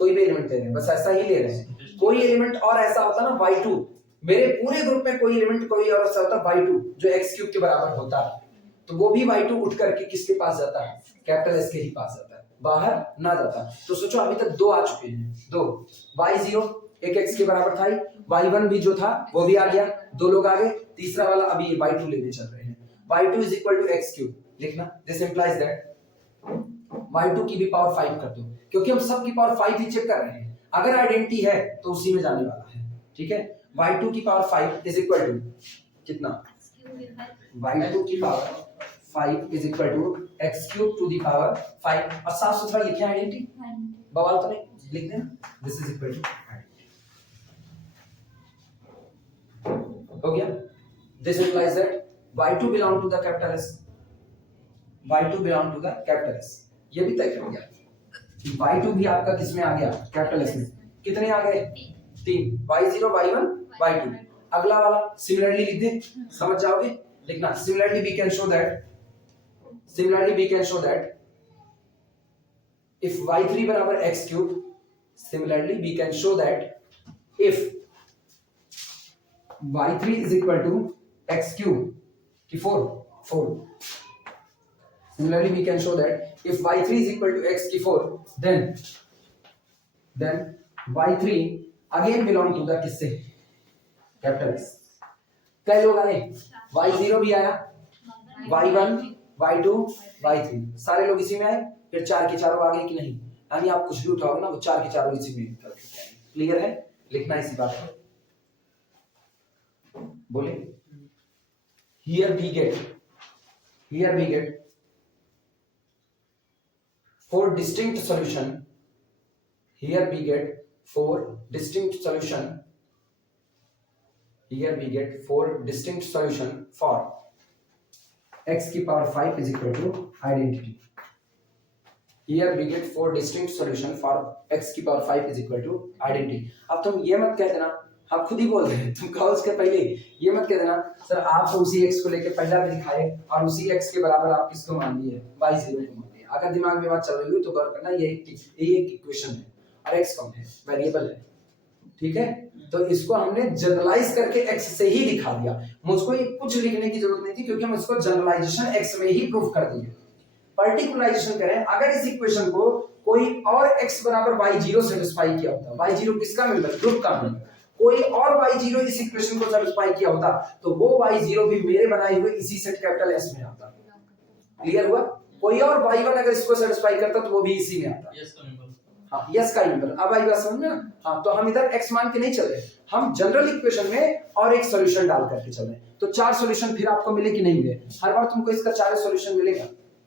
कोई भी एलिमेंट ले रहे हैं, बस ऐसा ही ले रहे हैं। कोई एलिमेंट और ऐसा होता ना y2, मेरे पूरे ग्रुप में कोई एलिमेंट कोई और ऐसा होता y2 जो x क्यूब के बराबर होता है, तो वो भी y2 उठ करके किसके पास जाता है, कैपिटल एस के ही पास जाता है, बाहर ना जाता। तो सोचो अभी तक दो आ चुके हैं, दो y0 एक x के बराबर था, y1 भी जो था वो भी आ गया, दो लोग आ गए, तीसरा वाला अभी y2 लेने चल रहे हैं। y2 is equal to x cube लिखना, दिस इंप्लाइज दैट y2 की भी पावर 5 कर दो, क्योंकि हम सब की पावर 5 ही चेक कर रहे हैं, अगर आइडेंटिटी है तो उसी में जाने वाला है, ठीक है। y2 की पावर 5 इज इक्वल टू कितना, y2 की power 5 is equal to x cube to the power 5, और साफ सुथरा लिखे आइडेंटिटी, बवाल तो नहीं, लिख देना दिस इज इक्वल टू हो गया। This implies that y2 belong to the capital S, y2 belong to the capital S, ये भी तय कर दिया। y2 भी आपका किस में आ गया, कैपिटल S में। कितने आ गए, 3, y0 y1 y2। अगला वाला सिमिलरली लिख दे, समझ जाओगे, लिखना similarly we can show that if y3 बराबर x cube, similarly we can show that if y3 is equal to x cube की 4, similarly we can show that if y3 is equal to x की 4, then y3 again belong to the किससे, कैपिटल S। कई लोग आए, y0 भी आया, y1 y2 y3 सारे लोग इसी में आए, फिर चार के चारों आ गए कि नहीं, यानी आप कुछ भी उठाओगे ना वो चार के चारों इसी में करके, क्लियर है, लिखना इसी बात को, बोले here we get 4 distinct solution, here we get 4 distinct solution for x की power 5 is equal to identity। Here we get 4 distinct solution for x की power 5 is equal to identity। अब तुम ये मत कह देना, आप खुद ही बोल रहे हैं, तुम कहो उसके पहले ये मत कह देना सर आप तो उसी x को लेके पहला भी दिखाए और उसी x के बराबर आप किसको मान लिए, y0 को मान लिए। अगर दिमाग में बात चल रही हो तो गौर करना, ये एक इक्वेशन है और x कौन है, वेरिएबल है, ठीक है। तो इसको हमने जनरलाइज करके x से ही दिखा दिया, मुझको ये कुछ लिखने की जरूरत नहीं थी क्योंकि हम इसको जनरलाइजेशन x में ही प्रूफ कर दिए। पर्टिकुलराइजेशन करें, अगर इस इक्वेशन को कोई और x बराबर y0 सेटिस्फाई किया होता, y0 किसका मेंबर, ग्रुप का मेंबर, कोई और y0 इस इक्वेशन को सेटिस्फाई किया होता तो वो y0 भी मेरे बनाए हुए इसी सेट कैपिटल S में आता। क्लियर हुआ, कोई और y1 अगर इसको सेटिस्फाई करता तो वो भी इसी में आता। यस का मेंबर, हाँ यस का मेंबर, अब आई बात समझ में ना। हाँ तो हम इधर x मान के नहीं चल रहे, हम जनरल इक्वेशन में और एक सॉल्यूशन डाल करके चल रहे हैं। तो 4 सॉल्यूशन फिर आपको मिले कि नहीं मिले, हर बार तुमको इसका 4 सॉल्यूशन मिलेगा।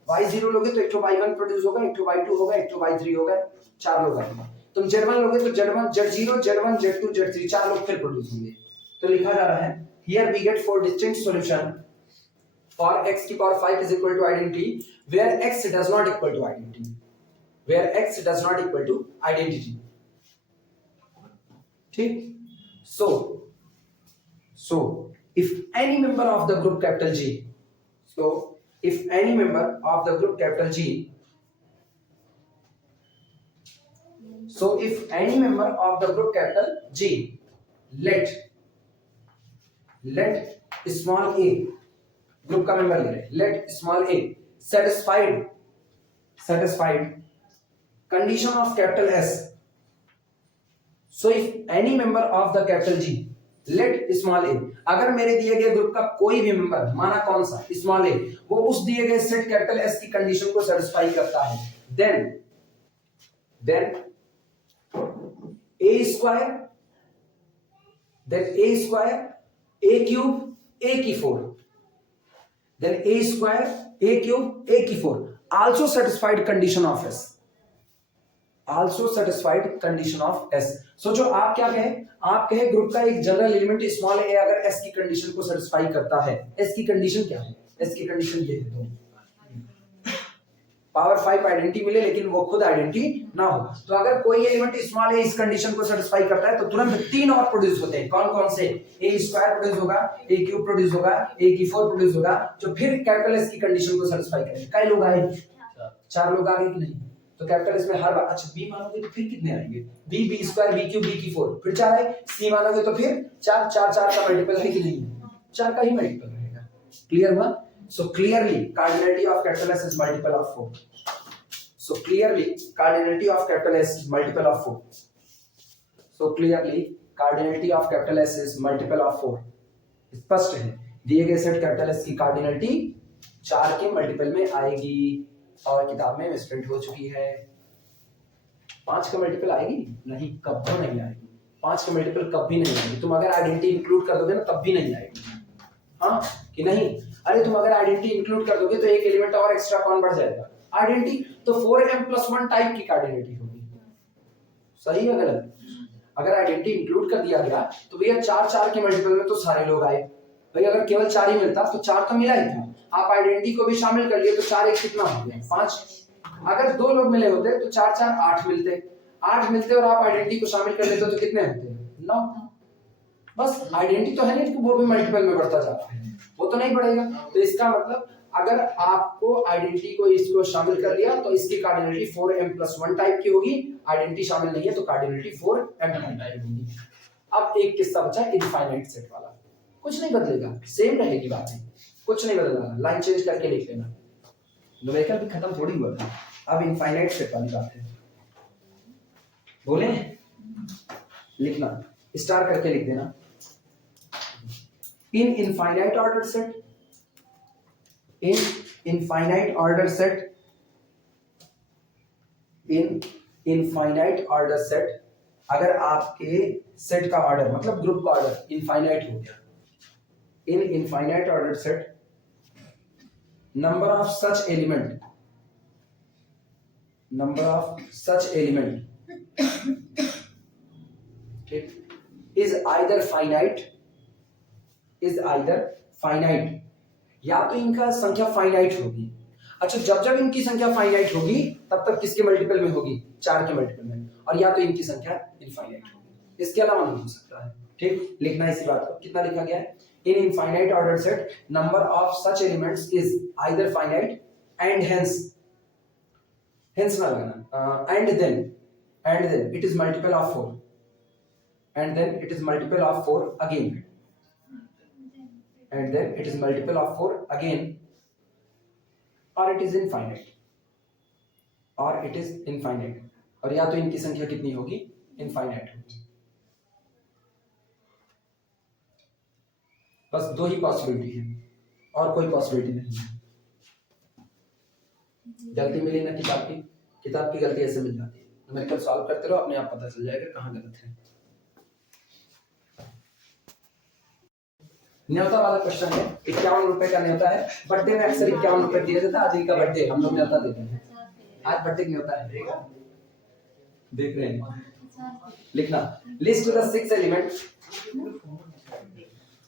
y0 लोगे तो एक तो y1 प्रोड्यूस होगा, एक तो y2 होगा, एक तो y3 होगा, 4 लोग आएंगे। तुम z1 लोगे तो z1 z0 z1 z2 z3 4 लोग फिर प्रोड्यूस होंगे। तो लिखा जा रहा है here we get 4 distinct solution for x की power 5 is equal to identity where x does not equal to identity, ठीक। so if any member of the group capital G, if any member of the group capital G let small a, group का मेंबर ले रहे, let small a satisfied condition of capital S, so if any member of the capital G let small a, अगर मेरे दिए गए ग्रुप का कोई भी मेंबर, माना कौन सा, स्मॉल a, वो उस दिए गए सेट कैपिटल S की कंडीशन को सेटिस्फाई करता है, then a square a cube a की 4, then a square a cube a की 4 also satisfied condition of S, सोचो आप क्या कहे, आप कहे ग्रुप का एक जनरल एलिमेंट स्मॉल a अगर S की कंडीशन को सेटिस्फाई करता है, S की कंडीशन क्या है, S की कंडीशन ये है, पावर 5 आइडेंटिटी मिले लेकिन वो खुद आइडेंटिटी ना हो। तो अगर कोई एलिमेंट स्मॉल a इस कंडीशन को सेटिस्फाई करता है तो तुरंत 3 और प्रोड्यूस होते हैं, कौन कौन से, a स्क्वायर प्रोड्यूस होगा, a क्यूब प्रोड्यूस होगा, a की 4 प्रोड्यूस होगा, जो फिर कैपिटल S की कंडीशन को सेटिस्फाई करेंगे। कई लोग आए, 4 लोग आ गए कि नहीं, तो कैपिटल एस में हर बार, अच्छा बी मानोगे तो फिर कितने आएंगे, b b square b cube b की 4 फिर 4 आए, सी मानोगे तो फिर 4 4 4 का मल्टीपल है कि नहीं, 4 का ही मल्टीपल रहेगा। क्लियर हुआ? So clearly cardinality of capital S is multiple of 4। So clearly cardinality of capital S is multiple of 4. So clearly cardinality of capital S is multiple of 4. स्पष्ट है दिए गए सेट कैपिटल एस की कार्डिनलिटी 4 के मल्टीपल में आएगी और किताब में मिसप्रिंट हो चुकी है। 5 का मल्टीपल आएगी नहीं, कभी नहीं आएगी। 5 का मल्टीपल कभी नहीं आएगी। तुम अगर आइडेंटिटी इंक्लूड कर दोगे ना तब भी नहीं आएगी। हाँ कि नहीं? अरे तुम अगर आइडेंटिटी इंक्लूड कर दोगे तो एक एलिमेंट और एक्स्ट्रा कौन बढ़ जाएगा, आइडेंटिटी। तो 4m+1 टाइप की कार्डिनलिटी होगी। सही है गलत? अगर आइडेंटिटी इंक्लूड कर दिया गया तो भैया 4 4 के मल्टीपल में तो सारे लोग आए। भैया अगर केवल 4 ही मिलता तो 4 तो मिला ही था, आप आइडेंटिटी को भी शामिल कर लिए तो 4 एक कितना हो गया 5। अगर 2 लोग मिले होते तो 4 4 8 मिलते, 8 मिलते और आप आइडेंटिटी को शामिल कर लेते तो कितने होते 9। बस आइडेंटिटी तो है नहीं, वो भी मल्टीपल में बढ़ता जाता है, वो तो नहीं बढ़ेगा। तो इसका मतलब अगर आपको आइडेंटिटी को इसको शामिल कर लिया तो इसकी कार्डिनलिटी 4m+1 टाइप की होगी। आइडेंटिटी शामिल नहीं है तो कार्डिनलिटी 4m टाइप होगी। अब एक किस्सा बचा इनफाइनाइट सेट वाला, कुछ नहीं बदलेगा, सेम रहेगी बातें, कुछ नहीं बदलना। लाइन चेंज करके लिख लेना, न्यूमेरिकल भी खत्म थोड़ी हुआ था, अब इनफाइनाइट सेट वाली बात है। बोले लिखना, स्टार करके लिख देना। इन infinite order set, in infinite order set, in infinite order set, अगर आपके सेट का ऑर्डर मतलब ग्रुप का ऑर्डर इनफाइनाइट हो गया, in infinite order set number of such element is either finite, या तो इनका संख्या फाइनाइट होगी। अच्छा जब जब इनकी संख्या फाइनाइट होगी तब तब किसके मल्टीपल में होगी, 4 के मल्टीपल में, और या तो इनकी संख्या इनफाइनाइट होगी, इसके अलावा नहीं हो सकता है। ठीक, लिखना इसी बात को। कितना लिखा गया है, in infinite order set number of such elements is either finite and hence ना लगाना, and then it is multiple of 4, and then it is multiple of 4 again, and then it is multiple of 4 again, or it is infinite, और या तो इनकी संख्या कितनी होगी, इनफाइनाइट होगी। बस 2 ही पॉसिबिलिटी है और कोई पॉसिबिलिटी नहीं है। गलती मिली ना किताब की गलती ऐसे मिल जाती है। न्यूमेरिकल सॉल्व करते रहो, अपने आप पता चल जाएगा कहाँ गलत है। न्योता वाला क्वेश्चन है, 51 रुपए का न्योता है। बर्थडे में अक्सर 51 रुपए दिया जाता है। आज का बर्थडे, हम लोग न्योता देते हैं। आज बर्थडे न्योता है, देख रहे हैं। लिखना, list the 6 element,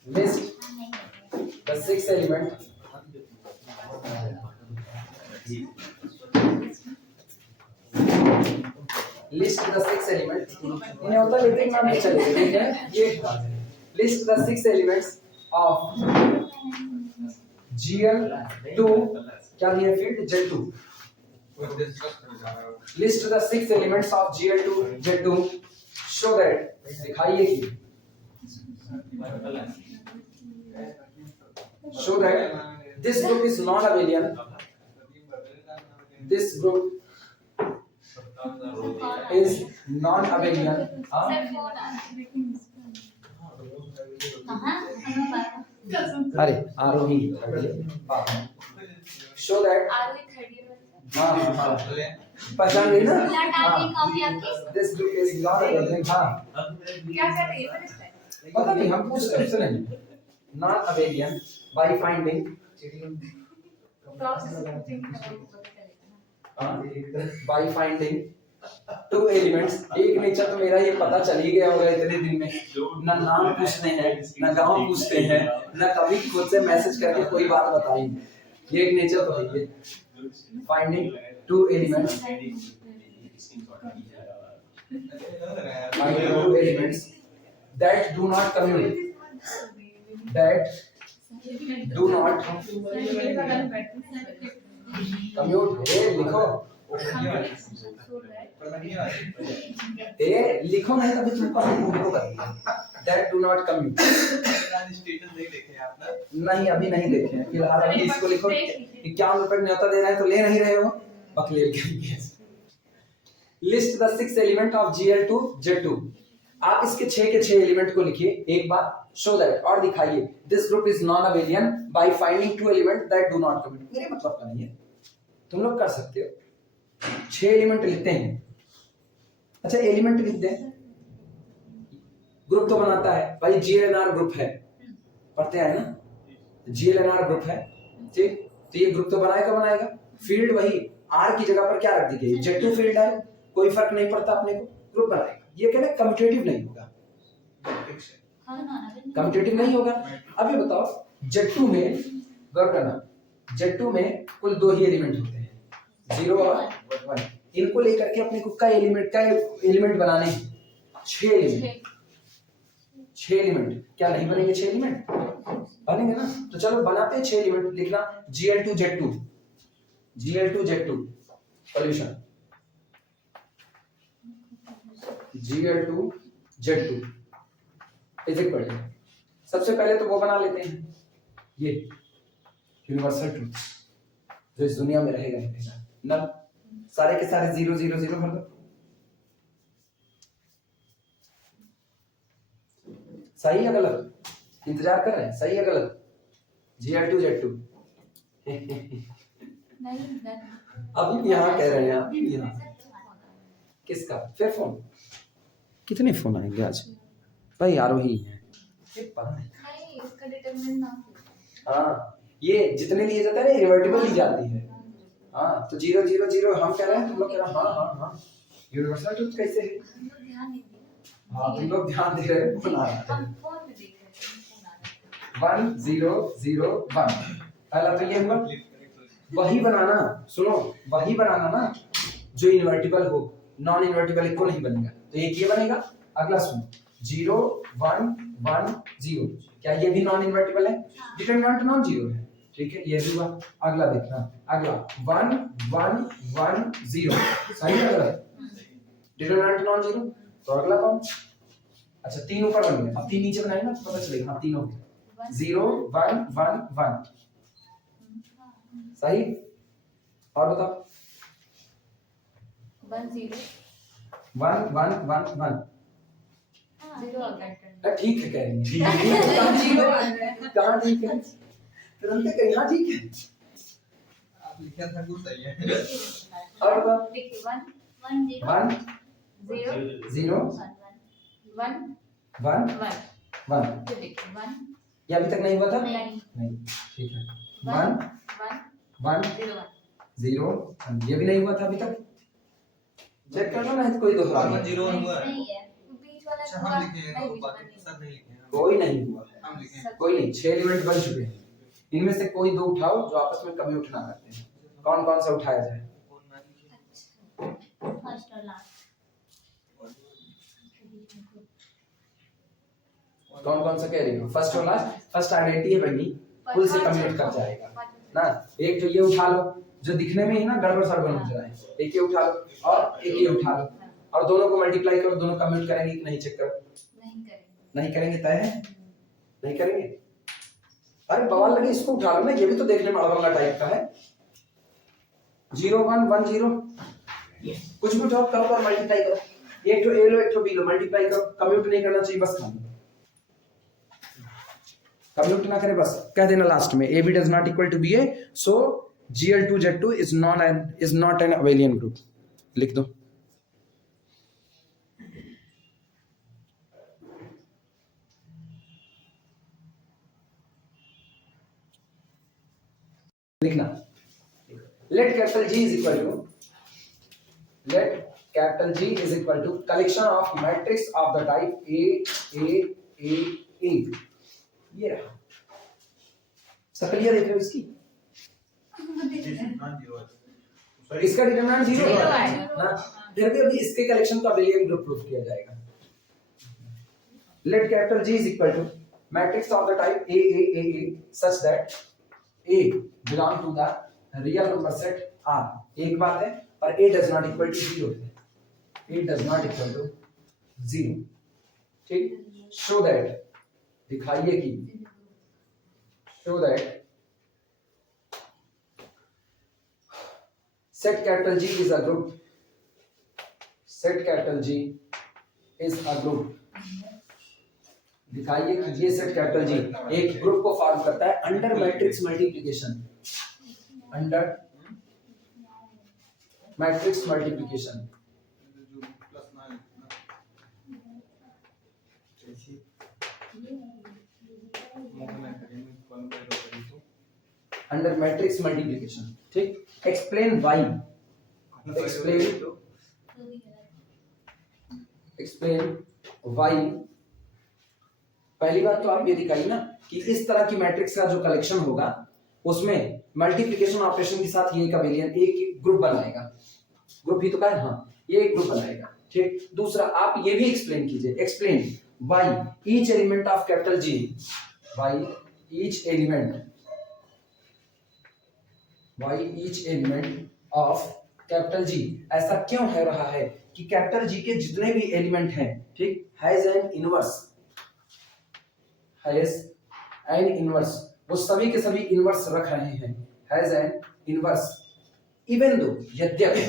list the 6 element list the 6 element, न्योता लेते नाम नहीं चलेगा, ठीक है। ये list the 6 elements of GL2, क्या दिया field Z2, list the 6 elements of GL2 Z2 show that, दिखाइए कि show that this group is non abelian, this group is non abelian, अरे आरोही शो दैट, हाँ पहचान गई ना, this group is not abelian. हाँ क्या कर रही है, पता नहीं, हम पूछ रहे हैं नहीं, not abelian by finding, by finding 2 elements. एक नेचर तो मेरा ये पता चल ही गया होगा इतने दिन में, ना नाम पूछते हैं ना गांव पूछते हैं ना कभी खुद से मैसेज करके कोई बात बताएंगे, ये एक नेचर तो है। Finding 2 elements, finding 2 elements that do not commute, commute, लिखो ए लिखो नहीं तभी तुमको हम उनको करेंगे that do not commute. Status नहीं देखे आप ना? नहीं अभी नहीं देखे हैं फिलहाल अभी इसको लिखो 51 रुपए न्योता दे रहे हैं तो ले नहीं रहे हो बकलेल करेंगे। List the 6 element of Gl2 Z2। आप इसके 6 के 6 एलिमेंट को लिखिए एक बार शो दैट और दिखाइए this group is non abelian by finding 2 element that do not commute. मेरे मतलब का नहीं है, तुम लोग कर सकते हो। 6 एलिमेंट लिखते हैं। अच्छा एलिमेंट लिख दें, ग्रुप तो बनाता है भाई GLNR ग्रुप है, पढ़ते हैं ना GLNR ग्रुप है ठीक, तो ये ग्रुप तो बनाएगा। फील्ड वही R की जगह पर क्या रख दी गई Z2 फील्ड है, कोई फर्क नहीं पड़ता अपने को, ग्रुप बनाएगा। ये कहना कम्यूटेटिव नहीं होगा, कम्यूटेटिव नहीं होगा। अब ये बताओ Z2 में गौर करना, Z2 में कुल 2 ही एलिमेंट होते हैं 0 और 1। इनको लेकर के अपने को कई एलिमेंट बनाने हैं 6 एलिमेंट। 6 एलिमेंट क्या नहीं बनेंगे? 6 एलिमेंट बनेंगे ना। तो चलो बनाते हैं 6 एलिमेंट। लिखना Gl2 Z2 solution Gl2 Z2 is equal to, सबसे पहले तो वो बना लेते हैं ये यूनिवर्सल ट्रूथ जो इस दुनिया में रहेगा ही रहेगा, नल सारे के सारे 0 0 0 भर दो। सही है गलत? इंतजार कर रहे हैं, सही है गलत? Gl2 Z2 नहीं अभी भी यहाँ कह रहे हैं, अभी भी यहाँ। किसका फिर फोन? कितने फोन आएंगे आज भाई? आरोही है नहीं इसका डिटरमिनेंट ना। हाँ ये जितने लिए जाता है ना रिवर्टिबल ली जाती है। हाँ तो 0 0 0 हम कह रहे हैं, तुम लोग कह रहे हैं हाँ यूनिवर्सल ट्रूथ कैसे है? हम लोग ध्यान नहीं दिए। हाँ तुम लोग ध्यान दे रहे हैं, फोन आ रहा हम है। फोन में देख रहे हैं, फोन आ रहा है। 1 0 0 1 पहला तो ये हुआ। वही बनाना, सुनो वही बनाना ना जो इन्वर्टिबल हो, नॉन इन्वर्टिबल एक को नहीं बनेगा। तो एक ये बनेगा। अगला सुनो 0 1 1 0, क्या ये भी नॉन इन्वर्टिबल है? डिटरमिनेंट नॉन जीरो है, ठीक है ये भी हुआ। अगला देखना, अगला 1 1 1 0 सही है गलत? Determinant non zero. तो अगला कौन? अच्छा 3 ऊपर बन गया, अब 3 नीचे बनाएंगे ना तो पता चलेगा। हाँ 3 हो गए 0 1 1 1 सही। और बताओ 1 0 1 1 1 1 0 आ गया। ठीक है कह रही है। कहाँ ठीक है? तुरंत कहीं हाँ ठीक है। आप लिखा था कुछ सही है। और बताओ देखिए 1 1 0 1 0 0 1 1 1 1 तो देखिए 1 ये अभी तक नहीं हुआ था? नहीं नहीं ठीक है। 1 1 1 0 0 ये भी नहीं हुआ था अभी तक। चेक करना ना है कोई दोहरा 1 0 हुआ है। नहीं है बीच वाला अच्छा पूरा हम लिखे हैं, नहीं, बाकी बीच सब नहीं लिखे हैं। कोई नहीं हुआ, हम लिखे हैं। कोई नहीं। 6 एलिमेंट बन चुके हैं, इनमें से कोई 2 उठाओ जो आपस में कम्यूट ना करते हैं। कौन कौन सा उठाया जाए? फर्स्ट और लास्ट कौन कौन सा कह रही हो? फर्स्ट और लास्ट। फर्स्ट आइडेंटिटी है बनी, फुल से कम्यूट कर जाएगा ना। एक तो ये उठा लो जो दिखने में ही ना गड़बड़ सड़बड़ हो जाए, एक ये उठा लो और एक ये उठा लो, और दोनों को मल्टीप्लाई करो, दोनों कम्यूट करेंगे कि नहीं चेक करो। नहीं करेंगे। नहीं करेंगे तय है? नहीं करेंगे? अरे बवाल लगे, इसको उठा लो ना, ये भी तो देखने में अड़बंगा टाइप का है। 0 1 1 0 कुछ भी उठाओ करो और मल्टीप्लाई करो। एक तो ए लो एक तो बी लो, मल्टीप्लाई करो। कम्यूट नहीं करना चाहिए, बस खाली कम्यूट ना करे, बस कह देना लास्ट में AB does not equal to BA, so Gl2 Z2 is not an abelian group। लिख दो। लिखना let capital G is equal to collection of matrix of the type A। ये रहा सकलिया देख रहे हो इसकी, इसका डिटरमिनेंट 0 है ना, फिर भी अभी इसके कलेक्शन का अबेलियन ग्रुप प्रूफ किया जाएगा। Let capital G is equal to matrix of the type A such that A belong to the real number set R। एक बात है, और a does not equal to 0 है, a does not equal to 0। ठीक, शो दैट, दिखाइए कि show that set capital G is a group, set capital G is a group, दिखाइए कि ये सेट कैपिटल जी एक ग्रुप को फॉर्म करता है under matrix multiplication, under matrix multiplication. Under matrix multiplication. ठीक, एक्सप्लेन वाई, एक्सप्लेन वाई। पहली बात तो आप ये दिखाइए ना कि इस तरह की मैट्रिक्स का जो कलेक्शन होगा उसमें मल्टीप्लिकेशन ऑपरेशन के साथ ये का वेरिएंट एक ग्रुप बनाएगा, ग्रुप ही तो कहा है, हाँ ये एक ग्रुप बनाएगा। ठीक, दूसरा आप ये भी एक्सप्लेन कीजिए, explain why each element of capital G, why each element, why each element of capital G ऐसा क्यों हो रहा है कि कैपिटल जी के जितने भी एलिमेंट हैं, ठीक, has an inverse, has an inverse, वो सभी के सभी इनवर्स रख रहे हैं, has an inverse even though, यद्यपि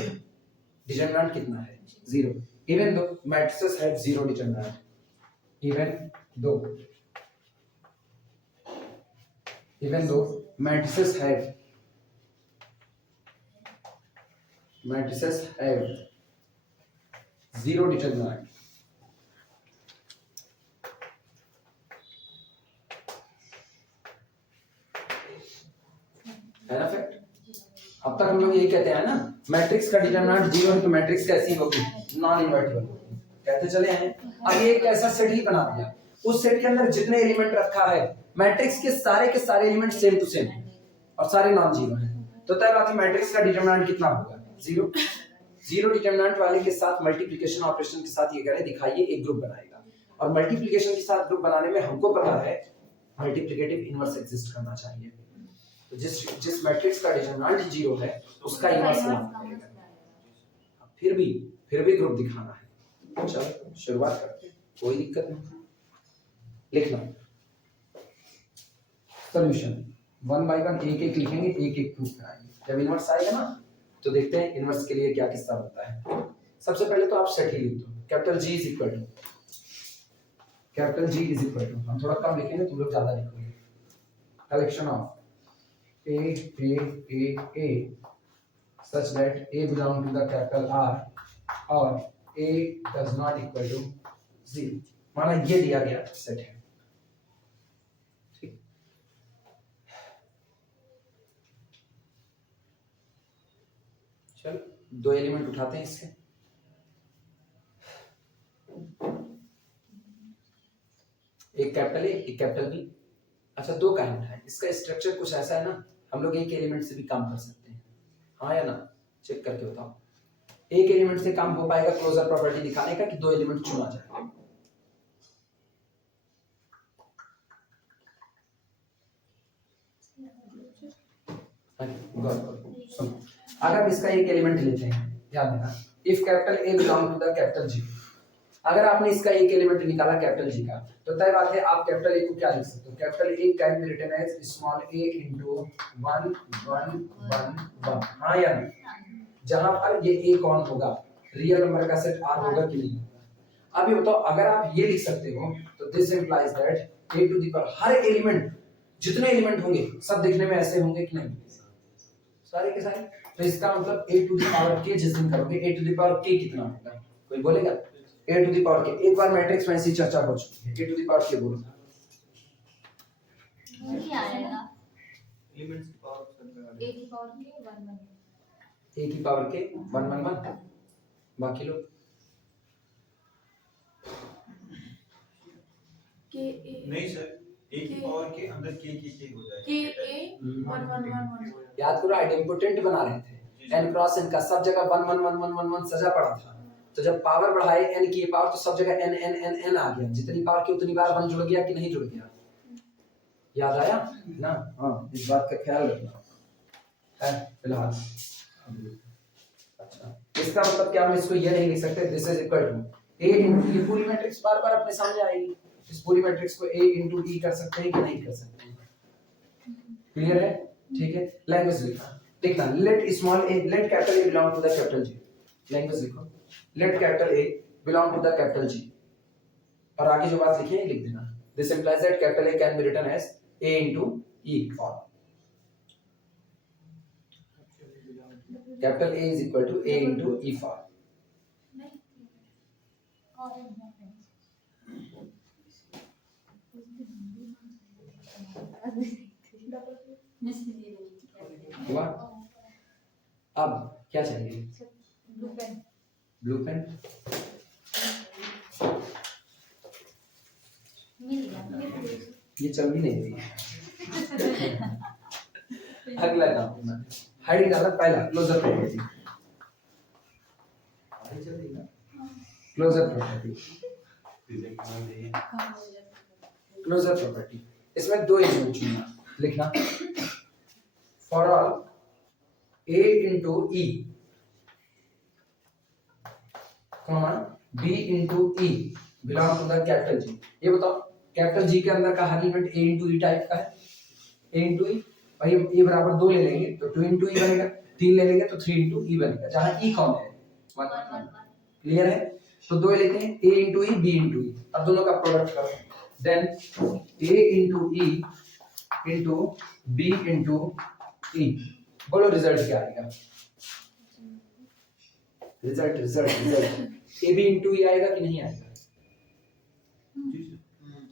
डिटरमिनेंट कितना है 0, even though matrices have 0 determinant, even though matrices have zero determinant, है ना फैक्ट। अब तक हम लोग यही कहते हैं ना मैट्रिक्स का डिटरमिनेंट 0 है तो मैट्रिक्स कैसी होगी, नॉन इनवर्टिबल कहते चले हैं। अब ये एक ऐसा सेट ही बना दिया, उस सेट के अंदर जितने एलिमेंट रखा है मैट्रिक्स के सारे एलिमेंट सेम टू सेम और सारे नॉन जीरो हैं, तो तय बात है मैट्रिक्स का डिटरमिनेंट कितना होगा 0। 0 डिटरमिनेंट वाले के साथ मल्टीप्लिकेशन ऑपरेशन के साथ ये कह रहे हैं दिखाइए एक ग्रुप बनाएगा, और मल्टीप्लिकेशन के साथ ग्रुप बनाने में हमको पता है मल्टीप्लिकेटिव इनवर्स एग्जिस्ट करना चाहिए, तो जिस मैट्रिक्स का डिटरमिनेंट 0 है उसका इनवर्स लाना पड़ेगा। फिर भी ग्रुप दिखाना है। चलो शुरुआत करते हैं, कोई दिक्कत नहीं, लिखना सॉल्यूशन 1 बाय 1 एक एक लिखेंगे, एक एक प्रूफ कराएंगे। जब इनवर्स आएगा ना तो देखते हैं इनवर्स के लिए क्या किस्सा बनता है। सबसे पहले तो आप सेट ही लिख दो, capital G is equal to, हम थोड़ा कम लिखेंगे, तुम लोग ज्यादा लिखोगे, collection of A such that A belong to the capital R और A does not equal to 0, माना ये दिया गया सेट है। ठीक, चलो 2 एलिमेंट उठाते हैं इसके, एक कैपिटल A एक कैपिटल B। अच्छा 2 का एलिमेंट है, इसका स्ट्रक्चर कुछ ऐसा है ना, हम लोग एक एलिमेंट से भी काम कर सकते हैं, हाँ या ना, चेक करके बताओ। एक एलिमेंट से काम हो पाएगा क्लोजर प्रॉपर्टी दिखाने का कि 2 एलिमेंट चुना जाए। अगर इसका एक एलिमेंट लेते हैं, ध्यान देना, if capital A belong to the capital G, अगर आपने इसका एक एलिमेंट निकाला कैपिटल जी का, तो तय बात है आप कैपिटल ए को क्या लिख सकते हो, capital A can be written as small a into 1 1 1 1, हां या नहीं, जहां पर ये a कौन होगा, रियल नंबर का सेट r होगा कि नहीं। अब ये बताओ अगर आप ये लिख सकते हो तो this implies that a to the power, हर एलिमेंट जितने एलिमेंट होंगे सब दिखने में ऐसे होंगे कि नहीं, सारे के सारे, तो इसका मतलब a to the power k जिस दिन करोगे a to the power k कितना होगा, कोई बोलेगा a टू द पावर के, एक बार मैट्रिक्स में ऐसी चर्चा हो चुकी है, a टू द पावर के बोलो नहीं आएगा, एलिमेंट्स की पावर सब a की पावर के 1 1, a की पावर के 1 1 1, बाकी लोग के a नहीं सर, a की पावर के अंदर k हो जाएगा, के a 1 1 1 1, याद करो आइडेंटिपोटेंट बना रहे थे, n क्रॉस n का सब जगह 1 1 1 1 1 1 सजा पड़ा था, तो जब पावर बढ़ाए n की पावर तो सब जगह n n n n आ गया, जितनी पावर की उतनी बार 1 जुड़ गया कि नहीं जुड़ गया, याद आया ना, हाँ इस बात का ख्याल रखना है। फिलहाल अच्छा, इसका मतलब क्या, हम इसको ये नहीं लिख सकते this is equal to a into, ये पूरी मैट्रिक्स बार बार अपने सामने आएगी, इस पूरी मैट्रिक्स को a इनटू e कर सकते हैं कि नहीं कर सकते? क्लियर है? ठीक है, लैंग्वेज लिखना, let small a, let capital A belong to the capital G। Language लिखो, let capital A belong to the capital G, और आगे जो बात लिखी है लिख देना। This implies that capital A can be written as a into e form. Capital A is equal to a into e form। हुआ? अब क्या चाहिए? ब्लू पेन ये चल भी नहीं रही। अगला काम हाइडिंग डाला, पहला closure property, closure property, closure property, इसमें दो एलिमेंट चुनना, लिखना for all a into e comma b into e belong to the capital G। ये बताओ कैपिटल G के अंदर का हर element a into e type का है, a into e, और ये बराबर 2 ले लेंगे तो 2 into e बनेगा, 3 ले लेंगे तो 3 into e बनेगा, जहां e कॉमन है 1। क्लियर है? तो दो लेते हैं a into e b into e, अब दोनों का प्रोडक्ट करो, then a into e into b into e, बोलो रिजल्ट क्या आएगा? Result result result a b into e आएगा कि नहीं आएगा,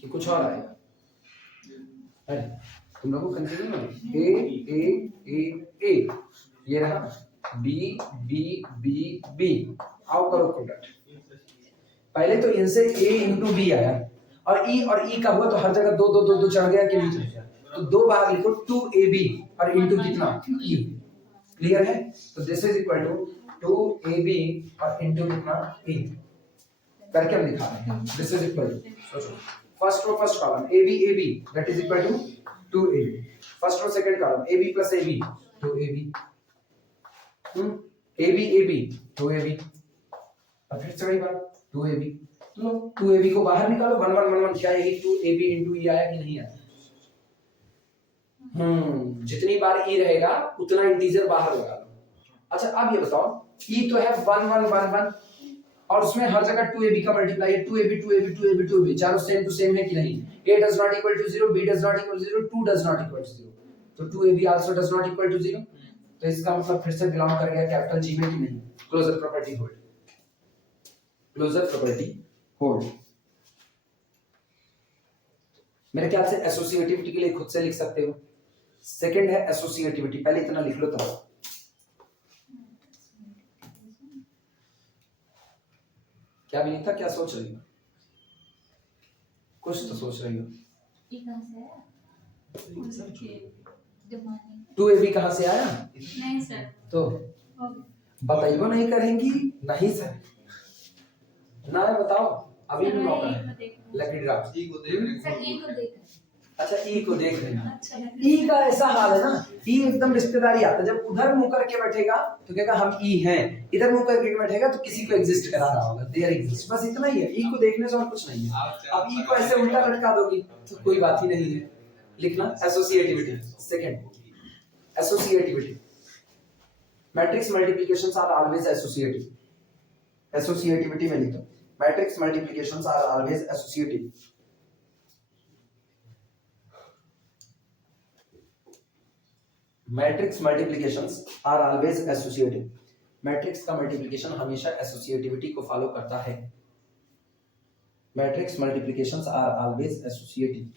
कि कुछ और आएगा? अरे तुम लोगों को कंफ्यूजन हो रही है। ए ए ये रहा, बी बी बी बी, आओ करो प्रोडक्ट। पहले तो इनसे ए इंटू बी आया, और ई का हुआ तो हर जगह दो दो दो दो चढ़ गया कि नहीं चढ़ गया? तो दो बार लिखो 2ab और इंटू कितना e। क्लियर है? तो this is equal to 2ab और इंटू कितना e करके हम दिखा रहे हैं। दिस इज इक्वल टू, सोचो, first row first column ab that is equal to 2ab, first row second column ab plus ab 2ab, ab 2ab, और फिर से वही बात 2ab, लो 2ab को बाहर निकालो, 1 1 1 1 क्या है, 2ab इंटू e आया कि नहीं आया? जितनी बार e रहेगा उतना इंटीजर बाहर लगा लो। अच्छा अब ये बताओ, e तो है 1 1 1 1 और उसमें हर जगह 2ab का मल्टीप्लाई है, 2ab 2ab 2ab 2ab, चारों सेम टू सेम है कि नहीं? a does not equal to 0, b does not equal to 0, 2 does not equal to 0, तो 2ab also does not equal to 0, तो इसका मतलब फिर से बिलोंग कर गया कैपिटल G में कि नहीं? Closure property hold, closure property hold. मेरे ख्याल से एसोसिएटिविटी के लिए खुद से लिख सकते हो। सेकंड है एसोसिएटिविटी, पहले इतना लिख लो तो क्या विनीता, क्या सोच रही हो? कुछ तो सोच रही हो। 2ab कहां से आया? नहीं सर, तो बताइयो नहीं करेंगी? नहीं सर, ना बताओ, अभी भी मौका है, लकी ड्रा। ई को देख रहे सर ई को देख, अच्छा ई को देख रहे हैं। अच्छा ई का ऐसा हाल है ना, ई एकदम रिश्तेदारी आता है, जब उधर मुंह करके बैठेगा तो कहेगा हम ई हैं, इधर मुंह करके बैठेगा तो किसी को एग्जिस्ट करा रहा होगा, देयर एग्जिस्ट, बस इतना ही है। ई को देखने से और कुछ नहीं है। अब ई को ऐसे उल्टा लटका दोगी तो कोई बात ही नहीं है। लिखना associativity, second associativity, matrix multiplications are always associative, associativity में लिखो matrix multiplications are always associative. Matrix multiplications are always associative, matrix का मल्टीप्लिकेशन हमेशा एसोसिएटिविटी को फॉलो करता है। Matrix multiplications are always associative.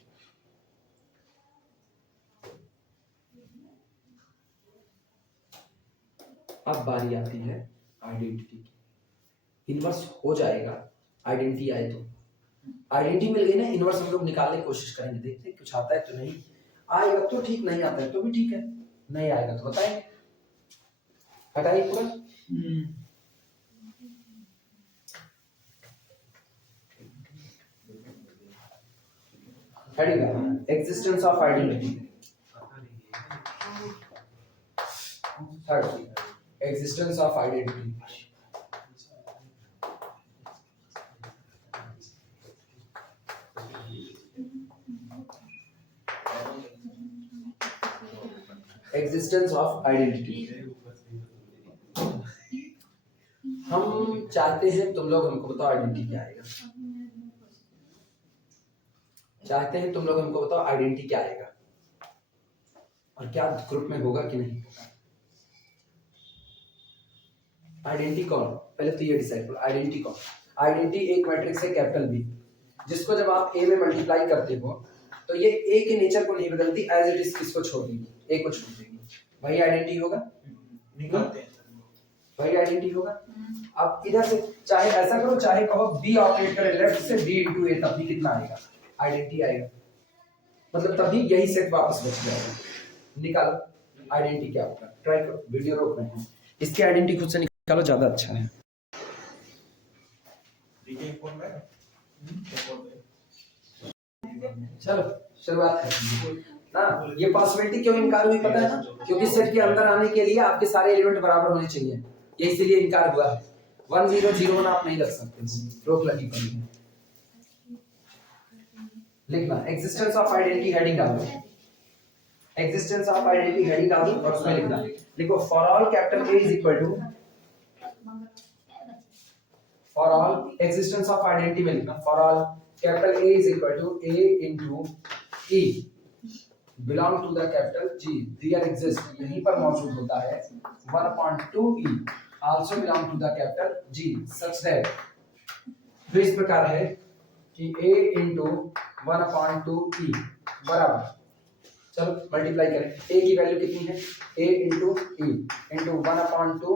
अब बारी आती है आइडेंटिटी की। इनवर्स हो जाएगा आइडेंटिटी आए तो, आइडेंटिटी मिल गई ना, इनवर्स हम लोग निकालने की कोशिश करेंगे, देखते हैं कुछ आता है तो नहीं, आएगा तो ठीक, नहीं आता है तो भी ठीक है, नहीं आएगा तो बताएंगे। हटाइए पूरा। Heading existence of identity. Third existence of identity. Existence of identity. हम चाहते हैं तुम लोग हमको बताओ आइडेंटिटी क्या आएगा। चाहते हैं तुम लोग हमको बताओ आइडेंटिटी क्या आएगा और क्या ग्रुप में होगा कि नहीं। आइडेंटिटी कौन, पहले तो ये डिसाइड करो आइडेंटिटी कौन। आइडेंटिटी एक मैट्रिक्स है कैपिटल बी, जिसको जब आप ए में मल्टीप्लाई करते हो तो ये ए के नेचर को नहीं बदलती, एज इट इज किसको छोड़ देगी, ए को छोड़ देगी। वही आइडेंटिटी होगा, निकालते हैं वही आइडेंटिटी होगा। अब इधर से चाहे ऐसा करो चाहे कहो बी ऑपरेट करे लेफ्ट से डी इनटू ए, तब भी कितना आएगा, आइडेंटिटी आएगा। मतलब तभी यही सेट वापस बच जाएगा। निकालो आइडेंटिटी क्या होगा, ट्राई करो, वीडियो रोक रहे हैं, इसकी आइडेंटिटी खुद से निकालो, ज्यादा अच्छा है। चलो शुरुआत करते हैं ना। ये पॉसिबिलिटी क्यों इनकार हुई पता है ना, क्योंकि सेट के अंदर आने के लिए आपके सारे एलिमेंट बराबर होने चाहिए, ये इसलिए इनकार हुआ है। 1 0 0 1 आप नहीं रख सकते, रोक लगी पड़ी है। लिखना एग्जिस्टेंस ऑफ आइडेंटिटी हेडिंग डालो, एग्जिस्टेंस ऑफ आइडेंटिटी हेडिंग डालो और उसमें लिखना, लिखो for all capital A is equal to, for all existence of identity में लिखना for all capital A is equal to A into E belong to the capital G, there exist, यहीं पर मौजूद होता है 1/2 E also belong to the capital G such that, तो इस प्रकार है कि A into 1/2 E बराबर, चलो मल्टीप्लाई करें, A की वैल्यू कितनी है, A into E into 1/2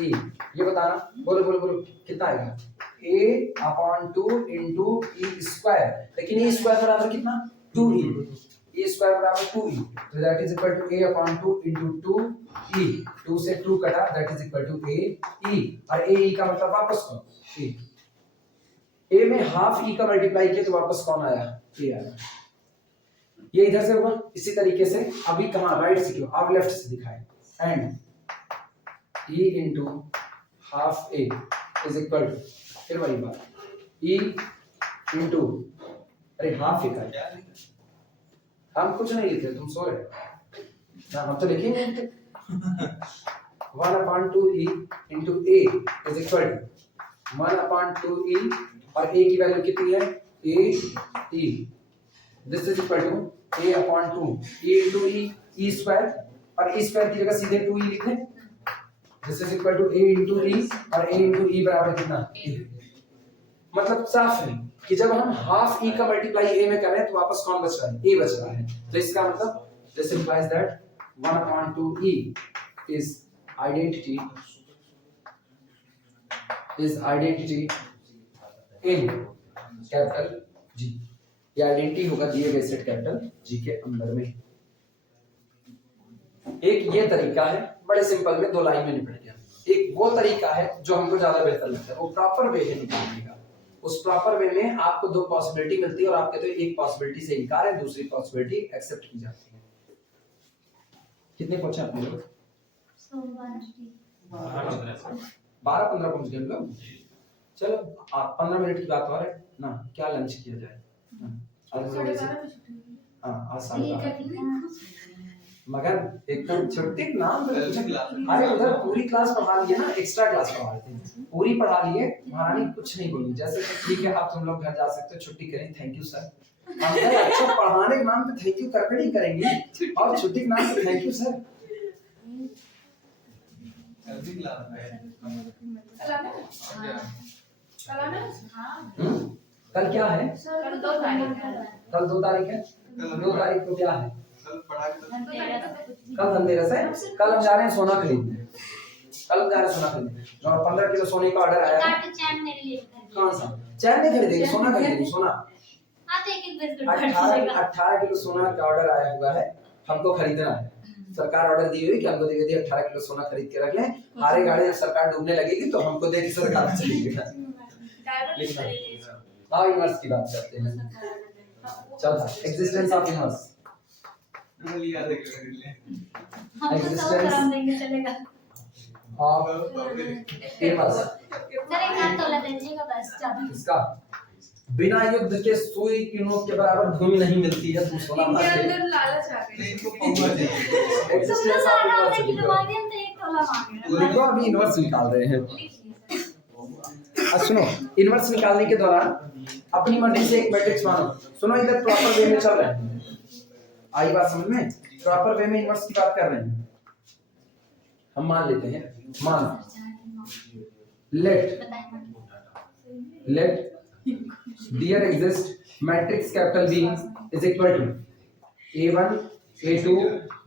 E, ये बताना, बोलो बोलो बोलो कितना आएगा, A/2 into E स्क्वायर, लेकिन E स्क्वायर बराबर कितना 2E, E स्क्वायर बराबर 2E, तो that is equal to A/2 into 2E, 2 से 2 कटा, that is equal to AE, और AE का मतलब वापस कौन, E, A में हाफ E का मल्टीप्लाई किया तो वापस कौन आया, A आया। ये इधर से हुआ, इसी तरीके से अभी कहां राइट से क्यों, आप लेफ्ट से दिखाएं, and E into half A is equal टू, फिर वही बात, E into, अरे हाफ A का हम कुछ नहीं लिखे, तुम सो रहे ना, हम तो लिखेंगे 1/2E into A is equal to 1/2E, और A की वैल्यू कितनी है, AE, this is equal to A/2 E into E square, और E स्क्वायर की जगह सीधे 2E लिखें, this is equal to A into E, और A into E बराबर कितना, E। मतलब साफ है कि जब हम हाफ E का मल्टीप्लाई A में कर रहे हैं तो वापस कौन बच रहा है, A बच रहा है, तो इसका मतलब this implies that 1/2E is identity in capital G, ये आइडेंटिटी होगा दिए गए सेट कैपिटल G के अंदर में। एक ये तरीका है, बड़े सिंपल में 2 लाइन में निपट गया। एक वो तरीका है जो हमको ज्यादा बेहतर लगता है, वो प्रॉपर वे है निकालने का। उस प्रॉपर वे में आपको 2 पॉसिबिलिटी मिलती है और आप कहते हो एक पॉसिबिलिटी से इनकार है, दूसरी पॉसिबिलिटी एक्सेप्ट की जाती है। कितने पहुंचे आप लोग, 12-15 पहुंच गए हम लोग। चलो 15 मिनट की बात और है ना, क्या लंच किया जाए, आज 12:30 मगर एकदम छुट्टी नाम पे अरे उधर पूरी क्लास पढ़ा लिए ना, एक्स्ट्रा क्लास पढ़ा थे, पूरी पढ़ा लिए, महारानी कुछ नहीं बोली, जैसे ठीक है आप तुम लोग घर जा सकते हो, छुट्टी करें, थैंक यू सर। अच्छा पढ़ाने के नाम पे थैंक यू करके ही करेंगे, और छुट्टी के नाम पे थैंक यू सर। कल क्या है, कल 2 तारीख है, कल 2 तारीख है, 2 तारीख को क्या है, कल धनतेरस है, कल हम जा रहे हैं सोना खरीदने, कल हम जा रहे हैं सोना खरीदने, और 15 किलो सोने का ऑर्डर आया है। कौन सा चैन नहीं खरीदेंगे, सोना खरीदेंगे, सोना 18 किलो सोना का ऑर्डर आया हुआ है, हमको खरीदना है। सरकार ऑर्डर दी हुई कि हमको धीरे 18 किलो सोना खरीद के रख लें, हारे गाड़ी जब सरकार डूबने लगेगी तो हमको देगी सरकार चलेगी। हाँ इनवर्स की बात करते हैं। चौथा existence of inverse, of inverse. Sir एक हाथ तोला दीजिएगा बस चाबी। इसका बिना युद्ध के सुई की नोक के बराबर भूमि नहीं मिलती है। तू सोना इनके मार अंदर लालच आ नहीं गई। इनको पौवा चाहिए। तुमने Existence सारा of आधे inverse किलो लिखो। मांगे हम तो एक तोला मांग रहे लिखो, अभी इनवर्स निकाल रहे हैं। लिखिए सर। अब सुनो, इनवर्स निकालने के दौरान अपनी मर्जी से एक मैट्रिक्स मानो। सुनो, इधर प्रॉपर वे में चल रहे हैं, आई बात समझ में? प्रॉपर वे में इनवर्स की बात कर रहे हैं। हम मान लेते हैं, मान late dear exist matrix capital B is equal to A1 A2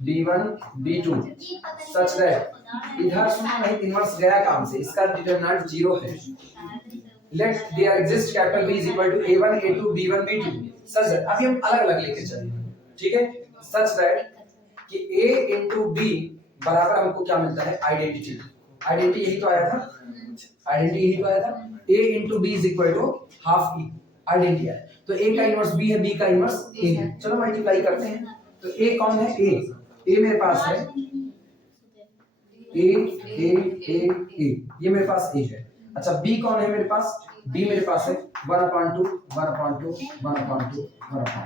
B1 B2 such that इधर सुनो नहीं, इनवर्स गया काम से, इसका डिटरमिनेंट 0 है। let there exist capital B is equal to A1 A2 B1 B2 such that, अभी हम अलग अलग लेके चलेंगे, ठीक है? such that कि A into B बराबर हमको क्या मिलता है? आइडेंटिटी। आइडेंटिटी यही तो आया था, आइडेंटिटी यही तो आया था। A into B is equal to half E, identity है। तो A का इनवर्स B है, B का इनवर्स A है। चलो मल्टीप्लाई करते हैं। तो A कौन है? A मेरे पास है, A ये मेरे पास A है। अच्छा, B कौन है मेरे पास? B मेरे पास है 1/2 1/2 1/2 1/2।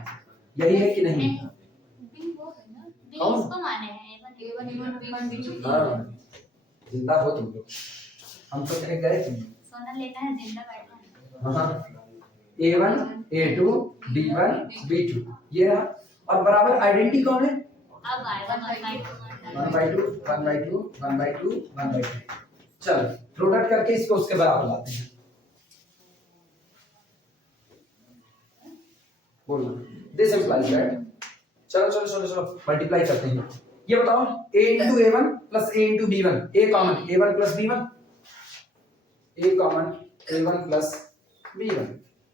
यही है कि नहीं? बी वो है ना, बी कौन? इसको माने हैं A1 A1 B1 हाँ, जिंदा हो तुम लोग, हम तो कहीं गए थे। सोना लेना है, जिंदा बैठना है। हाँ, A1 A2 B1 B2 ये रहा। और बराबर आइडेंटिटी कौन है? अब आएगा 1/2 1/2 1/2 1/2। चल प्रोडक्ट करके इसको उसके बराबर लाते हैं। बोलो, दिस इंप्लाइज दैट। चलो चलो चलो चलो मल्टीप्लाई करते हैं। ये बताओ, A into A1 plus A into B1, A common A1 plus B1, A common A1 plus B1।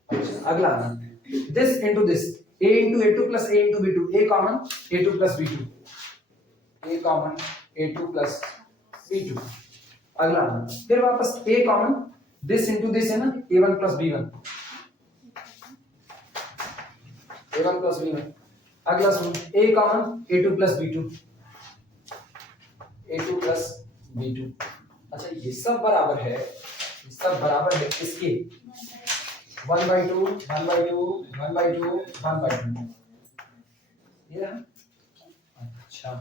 अच्छा, अगला this into this, A into A2 plus A into B2, A common A2 plus B2, A common A2 plus B2। अगला फिर वापस A common this into this है ना, A1 plus B1, A1 plus B1। अगला सुन, A common A2 plus B2, A2 plus B2। अच्छा, ये सब बराबर है, ये सब बराबर है किसके? 1/2 1/2 1/2 1/2। ये रहा। अच्छा,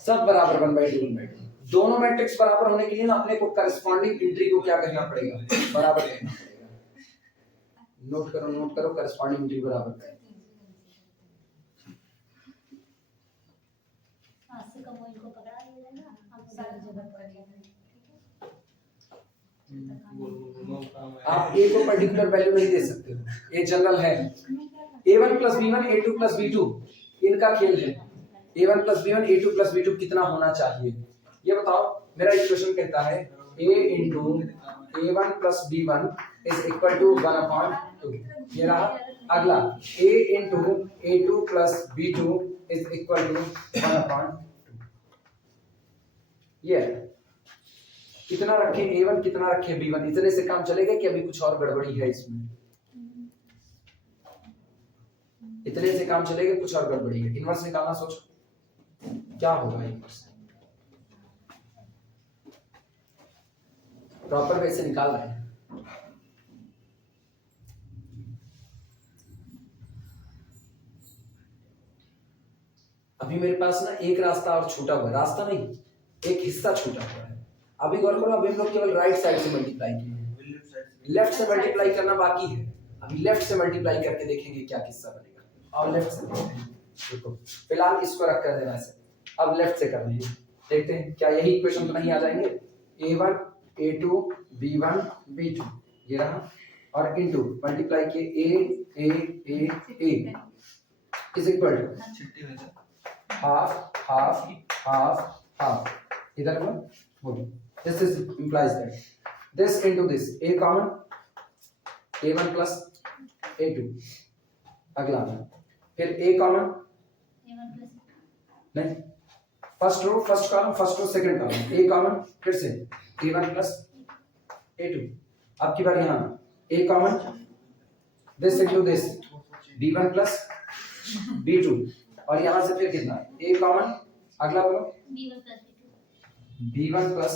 सब बराबर 1/2 1/2। दोनों मैट्रिक्स बराबर होने के लिए ना अपने को करस्पॉन्डिंग इंट्री को क्या करना पड़ेगा? बराबर करना पड़ेगा। नोट करो करस्पॉन्डिंग इंट्री बराबर कर। हाथ से कम इनको पकड़ा लिया ना, हम सारी जगह कर लिया। आप A को पर्टिकुलर वैल्यू नहीं दे सकते हो, ये जनरल है। A1 plus B1 A2 plus B2 इनका खेल है। A1 plus B1 A2 plus B2 कितना होना चाहिए? ये बताओ। मेरा इक्वेशन कहता है A into A1 plus B1 is equal to 1/2। ये रहा। अगला A into A2 plus B2 is equal to 1/2। ये कितना रखे A1, कितना रखे B1? इतने से काम चलेगा कि अभी कुछ और गड़बड़ी है इसमें? इतने से काम चलेगा, कुछ और गड़बड़ी है? इनवर्स निकालना सोचो, क्या होगा इनवर्स? प्रॉपर वे से निकाल रहे हैं। अभी मेरे पास ना एक रास्ता और छूटा हुआ, रास्ता नहीं, एक हिस्सा छूटा हुआ है। अभी गौर करो, अभी हम लोग केवल राइट साइड से मल्टीप्लाई किए हैं, लेफ्ट से मल्टीप्लाई करना बाकी है। अभी लेफ्ट से मल्टीप्लाई करके देखेंगे क्या किस्सा बनेगा। और लेफ्ट से देखो, फिलहाल इसको रख कर देना है, अब लेफ्ट से करना है। देखते हैं क्या यही इक्वेशन तो नहीं आ जाएंगे? A1 A2 B1 B2 ये रहा, और इनटू मल्टीप्लाई किए A is equal to half half half half. इधर बोलो, this is implies that this into this, A common A1 plus A2। अगला फिर A common नहीं, first row first column, first row second column, A common फिर से A1 plus A2। अब की बार यहाँ A common this into this B1 plus B2, और यहाँ से फिर कितना A common, अगला बोलो B1 प्लस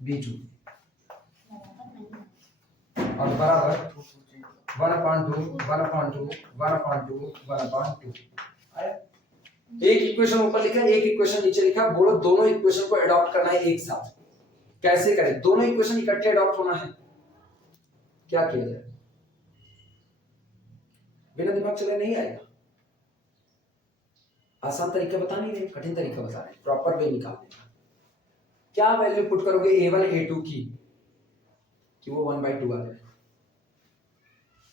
B2 और बराबर 1/2 आया। एक इक्वेशन ऊपर लिखा, एक इक्वेशन नीचे लिखा, बोलो दोनों इक्वेशन को अडॉप्ट करना है एक साथ। कैसे करें? दोनों इक्वेशन इकट्ठे अडॉप्ट होना है, क्या किया जाए? बिना दिमाग चले नहीं आएगा। आसान तरीका बता नहीं रहे, कठिन तरीका बता रहे, प्रॉपर वे निकालने का। क्या वैल्यू पुट करोगे A1 A2 की कि वो 1/2 आ जाए?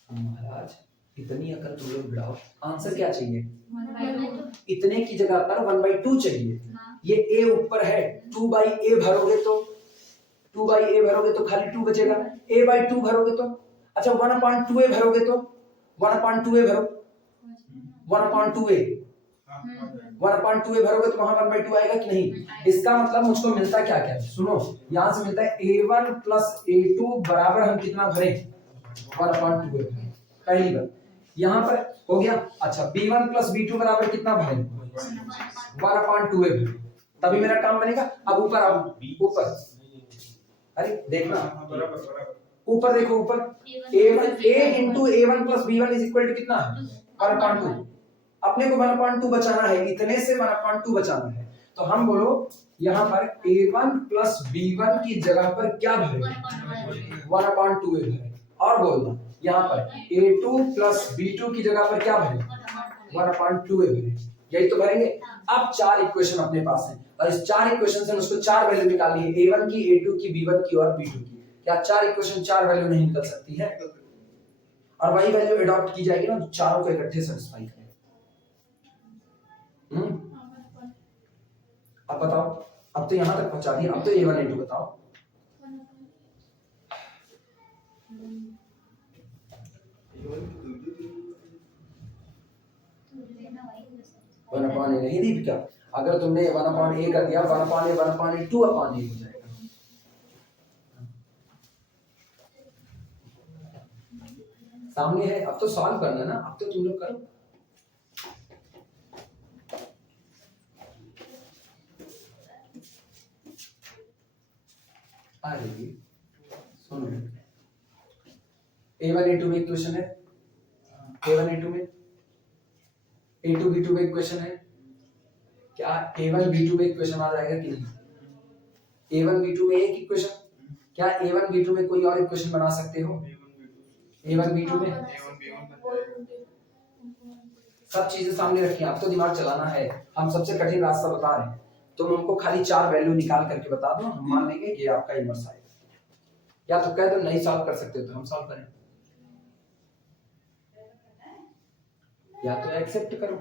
महाराज इतनी अकल तुम लोग बढ़ाओ, आंसर क्या चाहिए? इतने की जगह पर 1/2 चाहिए। ये A ऊपर है, 2/A भरोगे तो 2/A भरोगे तो खाली 2 बचेगा। A/2 भरोगे तो अच्छा 1/2A भरोगे तो 1/2A भरो 1/2A 1/2A भरोगे तो वहां 1/2 आएगा कि नहीं? इसका मतलब मुझको मिलता क्या क्या? सुनो, यहां से मिलता है A1 प्लस A2 बराबर हम कितना भरे? 1/2A। पहली बात यहां पर हो गया। अच्छा B1 प्लस B2 बराबर कितना भरे? 1/2A भरे, तभी मेरा काम बनेगा। अब ऊपर आओ, ऊपर अरे देखना ऊपर देखो, ऊपर A1 A into A1 plus B1 is equal to कितना है? 1/2। अपने को 1/2 बचाना है, इतने से 1/2 बचाना है, तो हम बोलो यहाँ पर A1 plus B1 की जगह पर क्या भरे? 1/2A भरे। और बोलना यहाँ पर A2 plus B2 की जगह पर क्या भरे? 1/2A भरे। यही तो भरेंगे। अब 4 इक्वेशन अपने पास है और इस 4 इक्वेशन से मुझको 4 वैल्यू निकालनी है, A1 की, A2 की, B1 की और B2 की। क्या 4 इक्वेशन 4 वैल्यू नहीं निकल सकती है? और वही वैल्यू अडॉप्ट की जाएगी ना, तो चारों को इकट्ठे सेटिस्फाई करें। अब बताओ, अब तो यहां तक पहुंचा दिया, अब तो A1 A2 बताओ। वन अपॉन ए नहीं दी क्या? अगर तुमने 1/A कर दिया, 1/A 1/A 2/A हो जाएगा। सामने है, अब तो सॉल्व करना ना, अब तो तुम लोग करो। अरे सुनो, A1 A2 में इक्वेशन है, A1 A2 में A2 B2 में इक्वेशन है, क्या A1 B2 में इक्वेशन आ जाएगा कि नहीं? A1 B2 में एक इक्वेशन, क्या A1 B2 में कोई और इक्वेशन बना सकते हो? A1 B2 में सब चीजें सामने रखी, अब तो दिमाग चलाना है। हम सबसे कठिन रास्ता बता रहे हैं, तुम हमको खाली 4 वैल्यू निकाल करके बता दो, हम मान लेंगे कि आपका इनवर्स आएगा। या तो कह दो नहीं सॉल्व कर सकते तो हम सॉल्व करें, या तो एक्सेप्ट करो।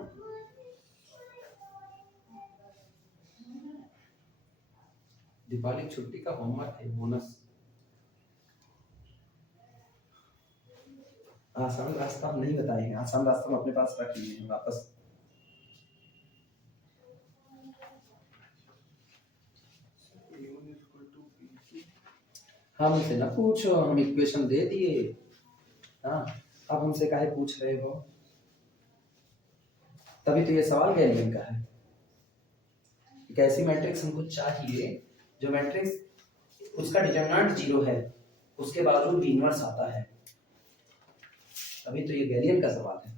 दीपावली छुट्टी का होमवर्क है, बोनस। आसान रास्ता हम नहीं बताएंगे, आसान रास्ता हम अपने पास रख लिए वापस। हाँ मुझसे ना पूछो, हम इक्वेशन दे दिए। हाँ अब हमसे काहे पूछ रहे हो? तभी तो ये सवाल गैलियन का है। एक ऐसी मैट्रिक्स हमको चाहिए जो मैट्रिक्स उसका डिटरमिनेंट 0 है, उसके बावजूद भी इनवर्स आता है, तभी तो ये गैलियन का सवाल है।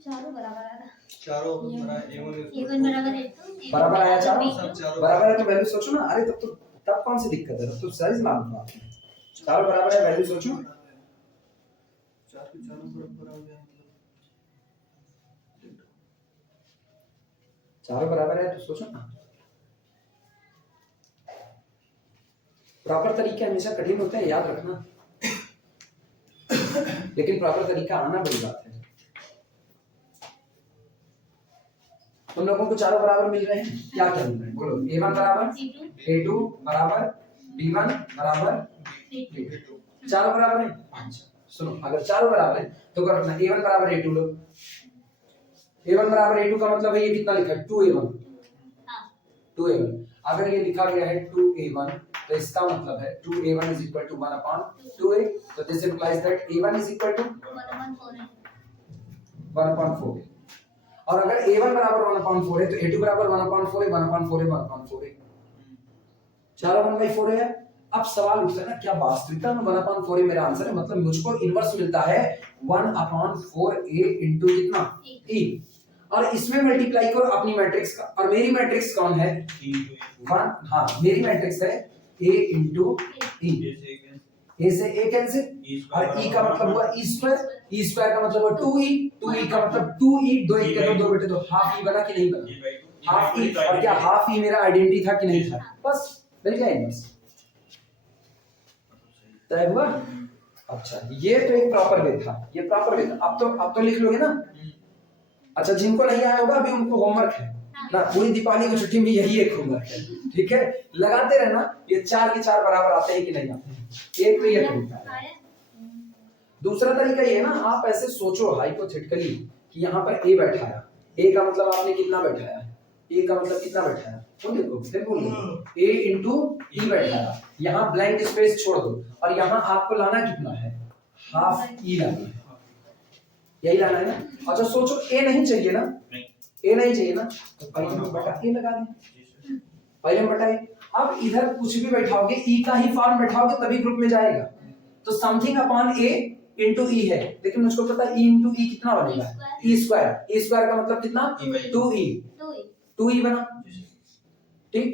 चारों बराबर आ रहा, चारों बराबर A1 बराबर A2 बराबर आया चारों? सब चारों बराबर है तो वैल्यू सोचो ना। अरे तब कौन सी दिक्कत है? तब तो सही मालूम है आपने। चारों बराबर है, वैल्यू सोचो। चार के चारों बराबर आ गया, चारों बराबर है तो सोचो ना। प्रॉपर तरीके हमेशा कठिन होते हैं, याद रखना। लेकिन प्रॉपर तरीका आना बड़ी बात है। तुम लोगों को चारों बराबर मिल रहे हैं, क्या क्या मिल रहे हैं बोलो? A1 बराबर A2 बराबर B1 बराबर B2, चारों बराबर है। अच्छा सुनो, अगर चारों बराबर है तो कर रखना A1 बराबर A2 लो। A1 बराबर A2 का मतलब है ये कितना लिखा है? 2A1। 2A1 अगर ये लिखा गया है 2A1 तो इसका मतलब है 2a1 is equal to 1/2a, तो this implies that a1 is equal to 1/4a, और अगर a1 बराबर 1/4 है तो a2 बराबर 1/4 है, 1/4 है, 1/4 है, चारों 1/4 है। अब सवाल उठता है ना, क्या वास्तविकता में 1/4 मेरा आंसर है, मतलब मुझको इनवर्स मिलता है 1/4a into कितना e, और इसमें मल्टीप्लाई करो अपनी मैट्रिक्स का, और मेरी मैट्रिक्स कौन है 1, हाँ मेरी मैट्रिक्स है a into e, a से a कैंसिल, और e का मतलब हुआ e स्क्वायर का मतलब हुआ 2e का मतलब 2e, 2 1 के 2 बेटे तो हाफ e बना कि नहीं बना, हाफ e, और क्या हाफ e मेरा आइडेंटिटी था कि नहीं था, बस मिल गया इनवर्स, तय हुआ। अच्छा ये तो एक प्रॉपर वे था, ये प्रॉपर वे था। अब तो लिख लोगे ना। अच्छा जिनको नहीं आया होगा अभी उनको होमवर्क है ना, पूरी दीपावली की छुट्टी में यही एक होमवर्क है, ठीक है, लगाते रहना। ये 4 के 4 बराबर आते हैं कि नहीं आते हैं, एक तो ये तरीका है। दूसरा तरीका ये है ना, आप ऐसे सोचो हाइपोथेटिकली कि यहाँ पर a बैठाया, a का मतलब आपने कितना बैठाया, a का मतलब कितना बैठाया, तो देखो फिर बोलो a into e बैठाया, यहाँ ब्लैंक स्पेस छोड़ दो, और यहाँ आपको लाना कितना है, हाफ e लाना है, यही लाना है ना। अच्छा सोचो a नहीं चाहिए ना, a नहीं चाहिए ना, तो पहले हम बटा a लगा दें, पहले हम बटा a। अब इधर कुछ भी बैठाओगे e का ही फॉर्म बैठाओगे तभी ग्रुप में जाएगा, तो something upon a into e है, लेकिन मुझको पता है e into e कितना बनेगा, e स्क्वायर का मतलब कितना 2e बना, ठीक,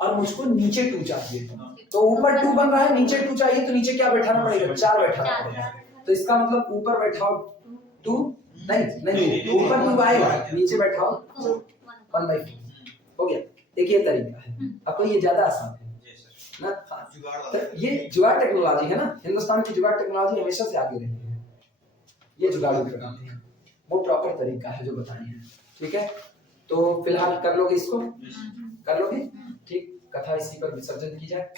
और मुझको नीचे 2 चाहिए, तो ऊपर 2 बन रहा है, नीचे 2 चाहिए, तो नीचे क्या बैठाना पड़ेगा, 4 बैठाना पड़ेगा, तो इसका मतलब ऊपर बैठाओ 2, नहीं ऊपर 2 आएगा, नीचे बैठाओ 1/4, हो गया। एक ये तरीका है, आपको ये ज्यादा आसान है ना, तो ये जुगाड़ टेक्नोलॉजी है ना, हिंदुस्तान की जुगाड़ टेक्नोलॉजी हमेशा से आगे रही है, ये जुगाड़ लगाते हैं, वो प्रॉपर तरीका है जो बताए हैं, ठीक है। तो फिलहाल कर लोगे इसको, कर लोगे, ठीक, कथा इसी पर विसर्जन की जाए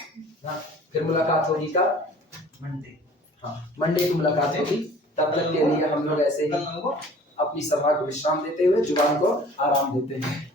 ना, फिर मुलाकात होगी कब, मंडे, हाँ मंडे की मुलाकात होगी, तब तक के लिए हम लोग ऐसे ही अपनी सभा को विश्राम देते हुए जुबान को आराम देते हैं।